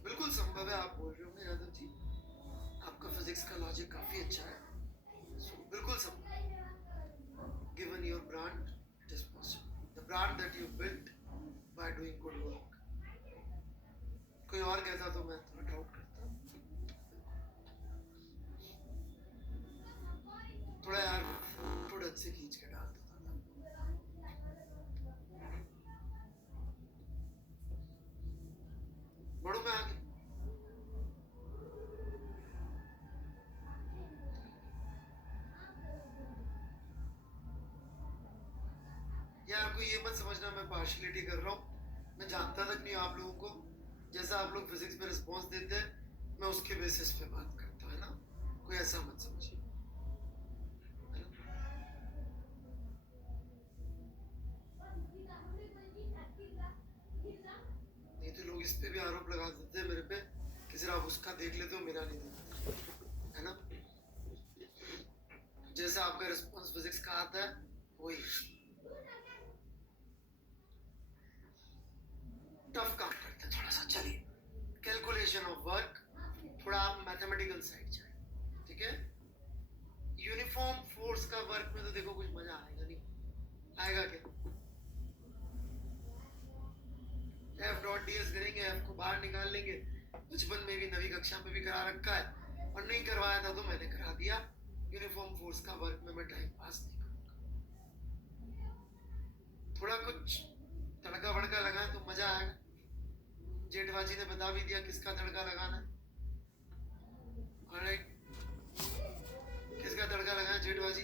बिल्कुल संभव है, आप बोल रहे होंगे यादव जी, आपका फिजिक्स का लॉजिक काफी अच्छा है। So, बिल्कुल संभव, given your brand, it is possible. The brand that you built by doing good work. कोई और कहता तो मैं थोड़ा डाउट करता, थोड़ा यार फोटो ढंग से खींच के डाल देता था। बढ़ू मैं आगे। यार कोई ये मत समझना मैं पार्शियलिटी कर रहा हूँ, मैं जानता तक नहीं आप लोगों को। जैसा आप लोग फिजिक्स में रिस्पॉन्स देते हैं मैं उसके बेसिस पे बात करता हूँ, है ना? कोई ऐसा मत समझिए, है ना? नहीं तो लोग इस पे भी आरोप लगा देते हैं मेरे पे कि जरा आप उसका देख लेते हो, मेरा नहीं देखते, है ना? जैसा आपका रिस्पॉन्स फिजिक्स का आता है वही टफ काम करते हैं थोड़ा सा। चलिए, कैलकुलेशन ऑफ वर्क, थोड़ा आप मैथमेटिकल साइड जाए, ठीक है? यूनिफॉर्म फोर्स का वर्क में तो देखो कुछ मजा आएगा नहीं, आएगा क्या? एफ डॉट डी एस करेंगे, एफ को बाहर निकाल लेंगे। बचपन में भी, नवी कक्षा में भी करा रखा है, और नहीं करवाया था तो मैंने करा दिया। यूनिफॉर्म फोर्स का वर्क में मैं टाइम पास नहीं करूंगा, थोड़ा कुछ तड़का भड़का लगाए तो मजा आएगा। जेठबाजी ने बता भी दिया किसका तड़का लगाना है, ऑलराइट? किसका तड़का लगाए जेठबाजी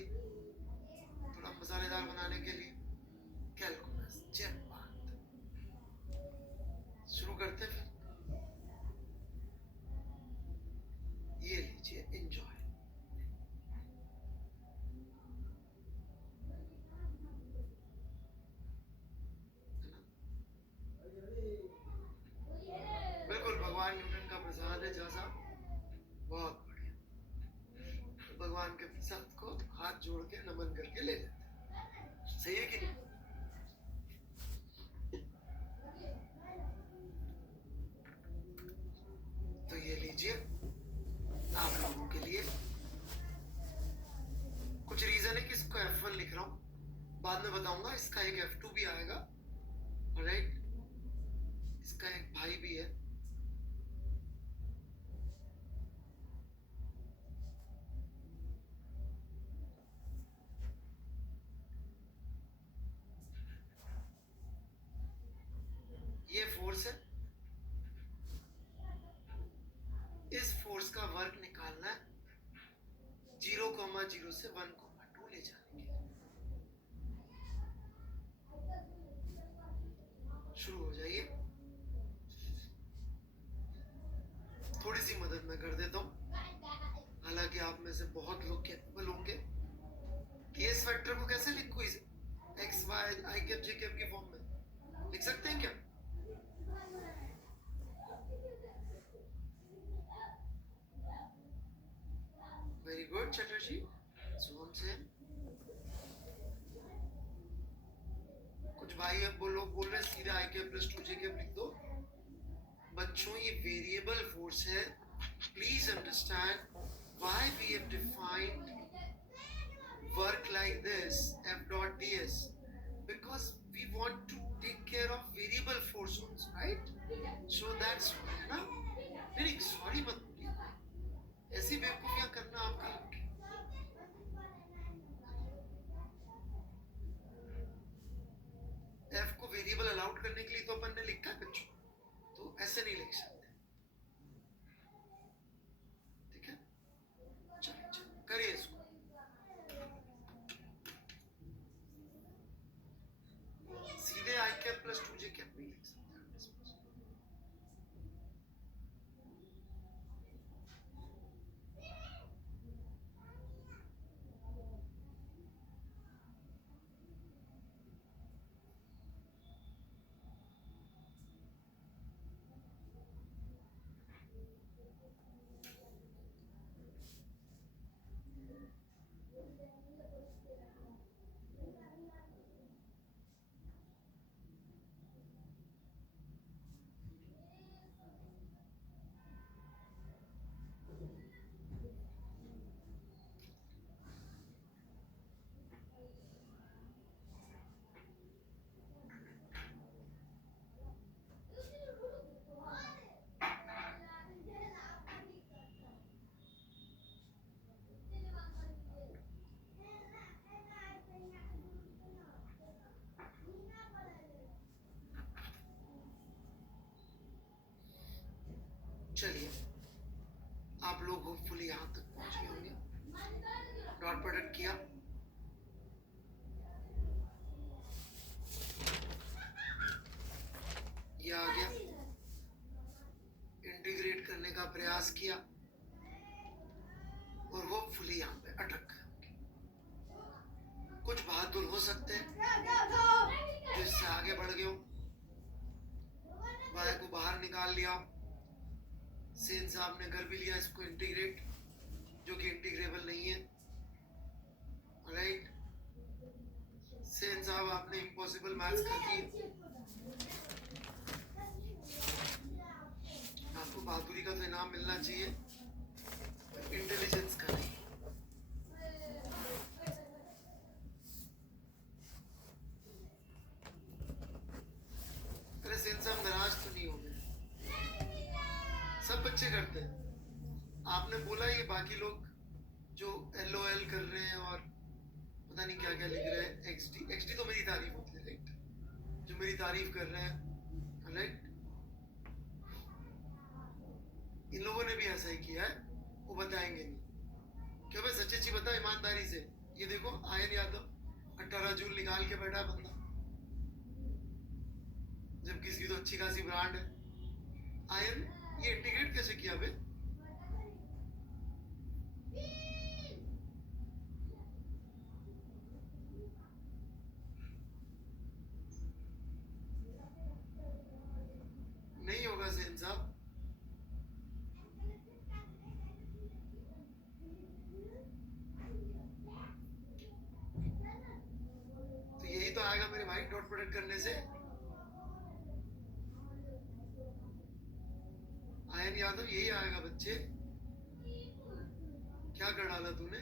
थोड़ा मसालेदार बनाने के लिए? कैलकुलस, चेक बात। शुरू करते हैं फिर। ये लीजिए, एंजॉय। बिल्कुल भगवान न्यूटन का प्रसाद है जैसा, बहुत बढ़िया। भगवान के प्रसाद को हाथ जोड़ के नमन करके ले लेते हैं, सही है कि नहीं? तो ये लीजिए आप लोगों के लिए। कुछ रीजन है कि इसको F1 लिख रहा हूं, बाद में बताऊंगा। इसका एक F2 भी आएगा, राइट? इसका एक भाई भी है, ये फोर्स है। इस फोर्स का वर्क निकालना है 0,0 से 1,2 ले जाने के लिए। शुरू हो जाइए। थोड़ी सी मदद मैं कर देता हूँ, हालांकि आप में से बहुत लोग कैपेबल होंगे। टीएस फैक्टर को कैसे लिखूं इसे? X Y I cap J cap की फॉर्म में लिख सकते हैं क्या? Very good Chatterjee. सोहम सेन। कुछ भाई अब वो लोग बोल रहे हैं सीधा I cap plus 2 J cap लिख दो। बच्चों ये वेरिएबल फोर्स है। Please understand why we have defined work like this f dot ds, because we want to take care of variable force ones, right? So that's why ना नहीं सॉरी मत बोलिए, ऐसी बेवकूफियां करना आपका हक है। f को वेरिएबल अलाउड करने के लिए तो अपन ने लिखा है बच्चों, तो ऐसे नहीं लिख सकते, ठीक है? चलिए करिए इसको। सीधे आई कैप प्लस 2 जे कैप नहीं लिख सकते। चलिए आप लोग होपफुली यहां तक पहुंच गए होंगे। डॉट प्रोडक्ट किया, ये आ गया, इंटीग्रेट करने का प्रयास किया और होपफुली यहाँ पे अटक गए होंगे। कुछ बहादुर हो सकते हैं जो इससे आगे बढ़ गए हो, वाई को बाहर निकाल लिया। सेन साहब ने कर भी लिया इसको इंटीग्रेट, जो कि इंटीग्रेबल नहीं है, राइट? सेन साहब आपने इम्पॉसिबल मैथ्स कर दिए। आपको बहादुरी का तो इनाम मिलना चाहिए, इंटेलिजेंस का नहीं। अरे सेन साहब नाराज तो नहीं हो गए? सब बच्चे करते हैं। आपने बोला ये बाकी लोग जो LOL कर रहे हैं और पता नहीं क्या क्या लिख रहे हैं, XD तो मेरी तारीफ होती है, राइट? जो मेरी तारीफ कर रहे हैं, राइट? इन लोगों ने भी ऐसा ही किया है, वो बताएंगे नहीं। क्यों भाई सच्ची सच्ची बता ईमानदारी से। ये देखो आयन यादव 18 जून निकाल के बैठा बंदा, जब किसी तो अच्छी खासी ब्रांड है। आयन ये इंटीग्रेट कैसे किया बे? नहीं होगा सेन साहब। तो यही तो आएगा मेरे भाई डॉट प्रोडक्ट करने से। आयन यादव यही आएगा बच्चे। क्या कर डाला तूने?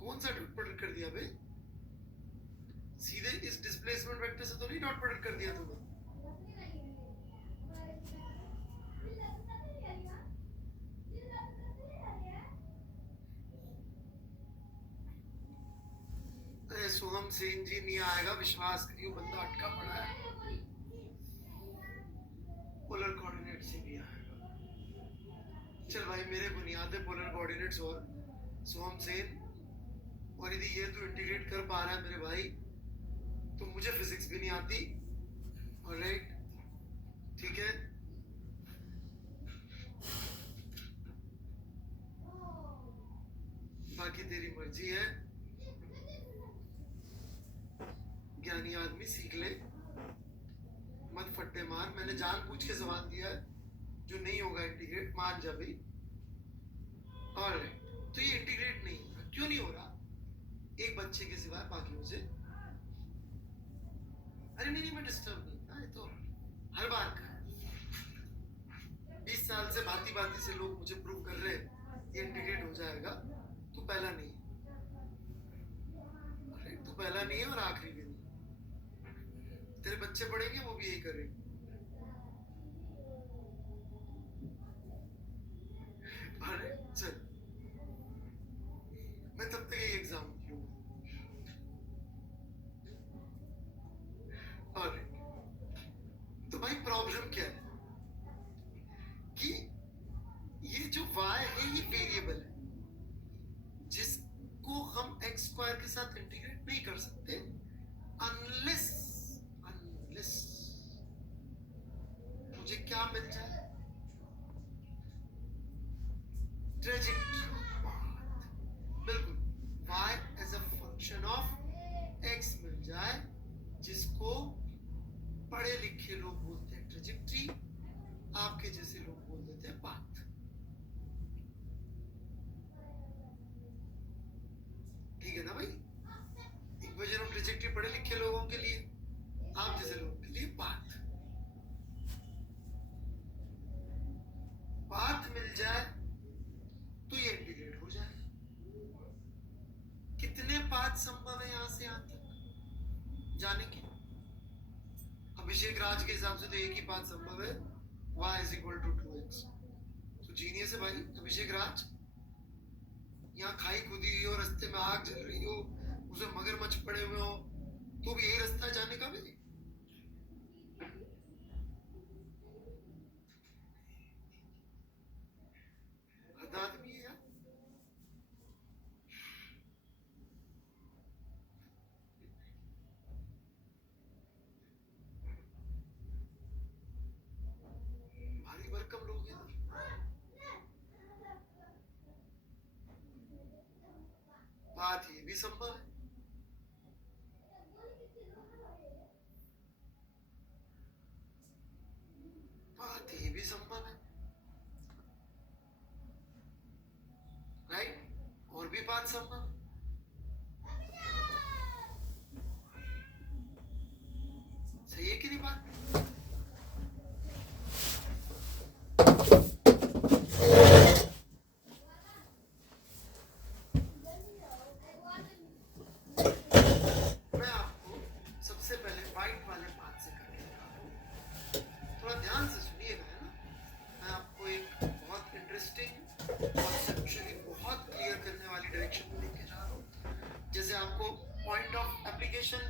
कौन सा डॉट प्रोडक्ट कर दिया बे? सीधे इस डिस्प्लेसमेंट वेक्टर से तो नहीं डॉट प्रोडक्ट कर दिया तूने? अरे सोहम सेन जी नहीं आएगा, विश्वास करियो, बंदा अटका पड़ा है। पोलर कोऑर्डिनेट से भी आएगा। चल भाई मेरे बुनियाद है पोलर कोऑर्डिनेट्स और सोहम सेन, और यदि ये तो इंटीग्रेट कर पा रहा है मेरे भाई, तो मुझे फिजिक्स भी नहीं आती, ऑलराइट? ठीक है, बाकी तेरी मर्जी है। ज्ञानी आदमी सीख ले, मत फट्टे मार। मैंने जानबूझ के सवाल दिया है, जो नहीं होगा इंटीग्रेट, मान जा भाई। और तो ये इंटीग्रेट नहीं हो रहा, क्यों नहीं हो रहा? एक बच्चे के सिवाय बाकियों से। अरे नहीं, मैं डिस्टर्ब नहीं था, ये तो हर बार का 20 साल से भांति भांति से लोग मुझे प्रूव कर रहे हैं ये इंटीग्रेट हो जाएगा। तू पहला नहीं, अरे तू पहला नहीं है और आखिरी भी नहीं। तेरे बच्चे पढ़ेंगे वो भी यही करेंगे। अरे चल, मैं तब तक यही एग्जाम लूंगा। अरे तो भाई प्रॉब्लम क्या है कि ये जो y है ये वेरिएबल है जिसको हम x स्क्वायर के साथ इंटीग्रेट नहीं कर सकते अनलेस मुझे क्या मिल जाए, ट्रेजेक्टरी। बिल्कुल, y as a function of x मिल जाए, जिसको पढ़े लिखे लोग बोलते हैं ट्रेजेक्टरी, आपके जैसे लोग बोल देते हैं पाथ। ठीक है ना भाई? इक्वेशन ऑफ ट्रेजेक्टरी पढ़े लिखे लोगों के लिए, आप जैसे लोगों के लिए पाथ। पाथ मिल जाए तो ये इंटीग्रेट हो जाए। कितने पाथ संभव है यहां से यहां तक जाने के? अभिषेक राज के हिसाब से तो एक ही पाथ संभव है, y is equal to 2x। तो जीनियस है भाई अभिषेक राज। यहाँ खाई खुदी हुई हो, रास्ते में आग जल रही हो, उसे मगरमच्छ पड़े हुए हो, तो भी यही रास्ता है जाने का भी। हद आदमी है यार। भारी भरकम लोग हैं। बात ये भी संभव है, बात ये भी संभव है, राइट? और भी बात संभव, सही है कि नहीं बात? मैं आपको सबसे पहले वाइट वाले बात से करके दिखाता हूँ, थोड़ा ध्यान से सुनिएगा, है ना? मैं आपको एक बहुत इंटरेस्टिंग कॉन्सेप्चुअली बहुत क्लियर करने वाली डायरेक्शन में लेके जा रहा हूँ। जैसे आपको point of application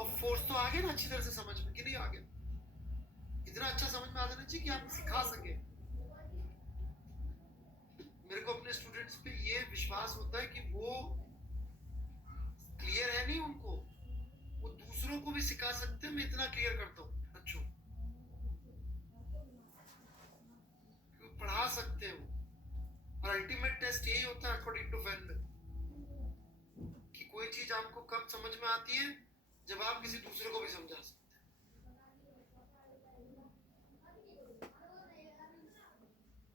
of force तो आ गया ना अच्छी तरह से समझ में, कि नहीं आ गया? इतना अच्छा समझ में आ जाना चाहिए कि आप सिखा सके। मेरे को अपने स्टूडेंट्स पे ये विश्वास होता है कि वो क्लियर है नहीं उनको, वो दूसरों को भी सिखा सकते हैं। मैं इतना क्लियर करता हूँ बच्चों, पढ़ा सकते हो। और अल्टीमेट टेस्ट यही होता है अकॉर्डिंग टू वेन कि कोई चीज आपको कब समझ में आती है, जब आप किसी दूसरे को भी समझा सकते हैं।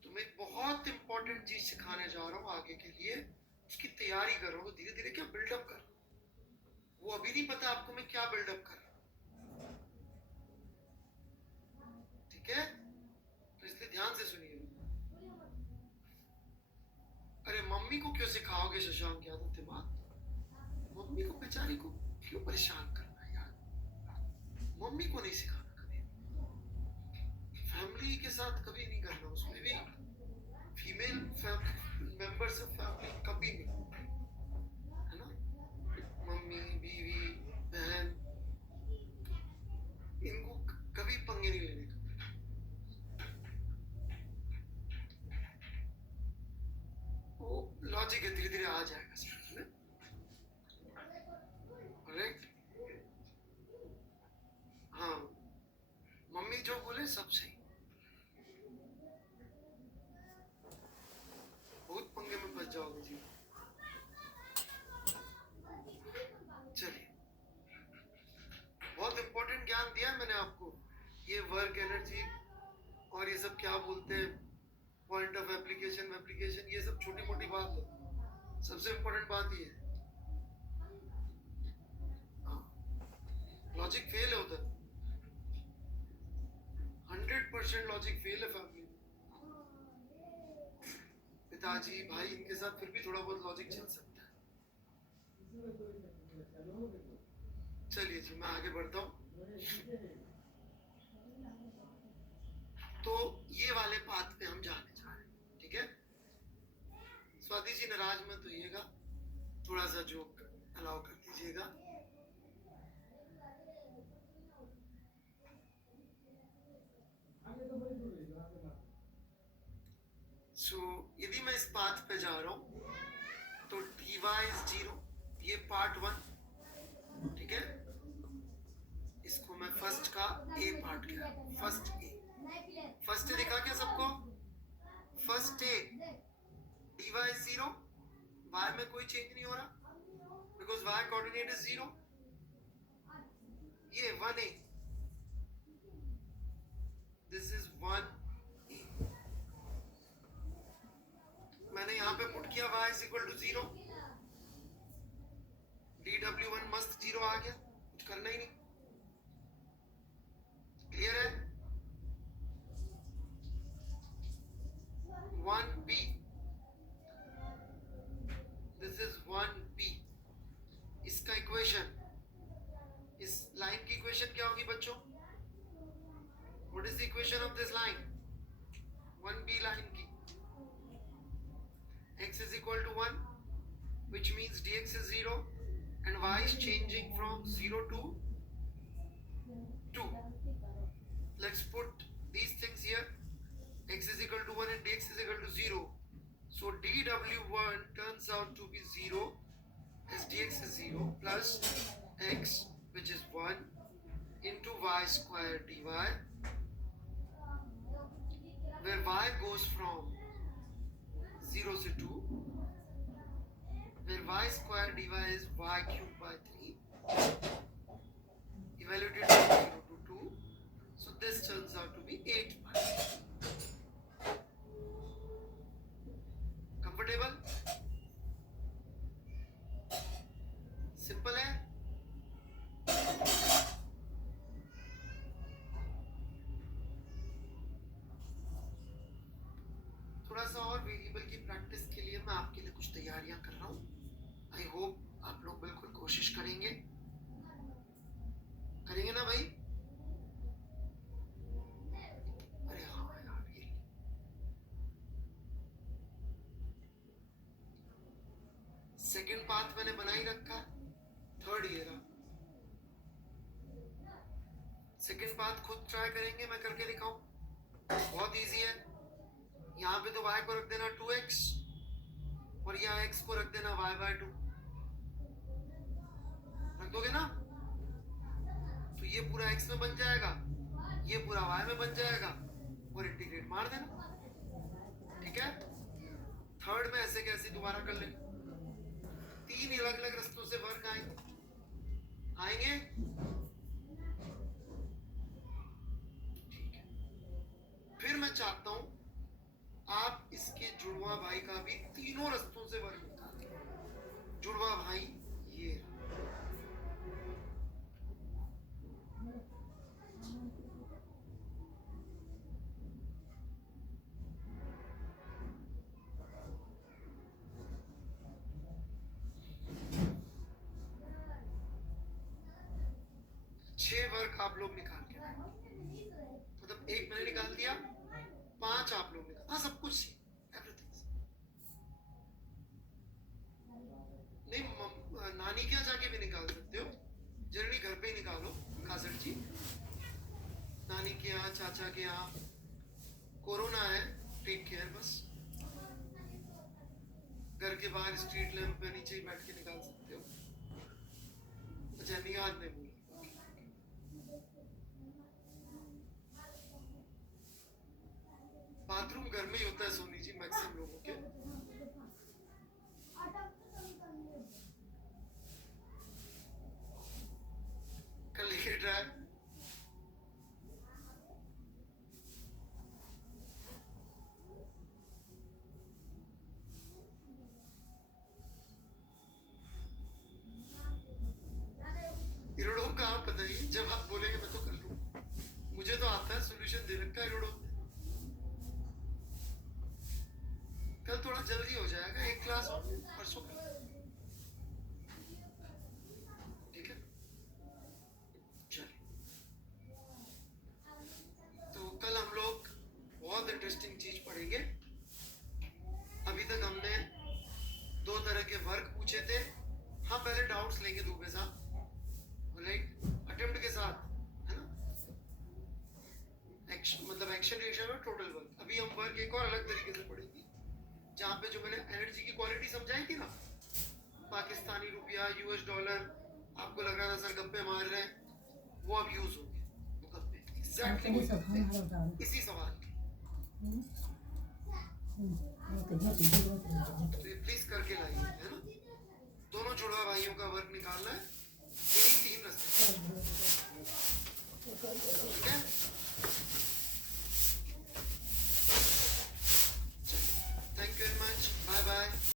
तो मैं एक बहुत इंपॉर्टेंट चीज सिखाने जा रहा हूँ आगे के लिए, उसकी तैयारी कर रहा हूँ धीरे धीरे। क्या बिल्डअप कर, वो अभी नहीं पता आपको मैं क्या बिल्डअप कर रहा हूँ, ठीक है? तो इसलिए ध्यान से सुनिए। अरे मम्मी को क्यों सिखाओगे शशांक यादव दिमाग? मम्मी को बेचारी को क्यों परेशान करना है यार? मम्मी को नहीं सिखाना कभी, फैमिली के साथ कभी नहीं करना, उसमें भी फीमेल मेंबर्स ऑफ फैमिली कभी नहीं, है ना? मम्मी, बीवी, बहन, इनको कभी पंगे नहीं लेने का। वो लॉजिक है, धीरे धीरे आ जाएगा समझ में, राइट? हाँ, मम्मी जो बोले सब सही। बहुत पंगे में फंस जाओगे जी। क्या बोलते हैं, पॉइंट ऑफ एप्लीकेशन ये सब छोटी मोटी बात है, सबसे इम्पोर्टेंट बात ये है लॉजिक फेल है उधर, 100% लॉजिक फेल है फैमिली में। पिताजी भाई इनके साथ फिर भी थोड़ा बहुत लॉजिक चल सकता है। चलिए जी मैं आगे बढ़ता हूँ। तो ये वाले पाथ पे हम जाने जा रहे हैं, ठीक है। स्वाति जी नाराज मत होइएगा, थोड़ा सा जोक अलाउ कर दीजिएगा। यदि मैं इस पाथ पे जा रहा हूं तो dy is 0, ये पार्ट 1, ठीक है। इसको मैं फर्स्ट का ए पार्ट किया, फर्स्ट ए दिखा क्या सबको? First A dy is 0, y में कोई चेंज नहीं हो रहा बिकॉज y कोऑर्डिनेट इज 0। ये 1a, दिस इज 1a। मैंने यहाँ पे पुट किया y is equal to 0, dw1 मस्त 0 आ गया, कुछ करना ही नहीं। क्लियर है? 1b, this is 1b। इसका इक्वेशन, इस लाइन की इक्वेशन क्या होगी बच्चों? What is the equation of this line? 1b line की x is equal to 1, which means dx is 0 and y is changing from 0 to 2. Let's put these things here. X is equal to 1 and dx is equal to 0. So dw1 turns out to be 0 as dx is 0 plus x, which is 1, into y square dy, where y goes from 0 to 2, where y square dy is y cubed by 3, evaluated from 0 to 2, so this turns out to be 8 pi. Comfortable? Simple है? थोड़ा सा और वेरिएबल की प्रैक्टिस के लिए मैं आपके लिए कुछ तैयारियां कर रहा हूँ। आई होप आप लोग बिल्कुल कोशिश करेंगे ना भाई? अरे हाँ यार, ये सेकंड पाथ मैंने बना ही रखा, थर्ड ये रहा। सेकंड पाथ खुद ट्राई करेंगे, मैं करके दिखाऊं, बहुत इजी है। यहाँ पे तो y को रख देना 2x और यहाँ x को रख देना y by 2, रख दोगे ना? तो ये पूरा x में बन जाएगा, ये पूरा y में बन जाएगा और इंटीग्रेट मार देना, ठीक है। थर्ड में ऐसे कैसे दोबारा कर लेंगे, 3 अलग अलग रास्तों से वर्क आएंगे, ठीक है। फिर मैं चाहता हूं आप इसके जुड़वा भाई का भी तीनों रास्तों से वर्ग निकालें। जुड़वा भाई ये, छह वर्ग आप लोग निकाल के, मतलब एक मैंने निकाल दिया, 5 आप लोग निकाल, हाँ सब कुछ एवरीथिंग। नहीं नानी के यहाँ जाके भी निकाल सकते हो, जरूरी घर पे ही निकालो कासर जी। नानी के यहाँ, चाचा के यहाँ, कोरोना है, टेक केयर बस। घर के बाहर स्ट्रीट लैंप पे नीचे ही बैठ के निकाल सकते हो। अच्छा निकाल नहीं बोला, बाथरूम घर में ही होता है सोनी जी मैक्सिमम लोगों के। कल लिखे ट्राई थोड़ा जल्दी हो जाएगा, एक क्लास परसों की, ठीक है? चलिए, तो कल हम लोग बहुत इंटरेस्टिंग चीज पढ़ेंगे। अभी तक हमने 2 तरह के वर्क पूछे थे। हाँ, पहले डाउट्स लेंगे दो के साथ, राइट, अटेम्प्ट के साथ, है ना? एक्शन मतलब एक्शन रिएक्शन और टोटल वर्क। अभी हम वर्क एक और अलग तरीके से पढ़ेंगे, जहाँ पे जो मैंने एनर्जी की क्वालिटी समझाई थी ना, पाकिस्तानी रुपया, यूएस डॉलर, आपको लग रहा था सर गप्पे मार रहे हैं, वो अब यूज हो गए वो गप्पे, एग्जैक्टली इसी सवाल के। तो ये प्लीज करके लाइए, है ना? दोनों जुड़वा भाइयों का वर्क निकालना है, यही 3 रास्ते।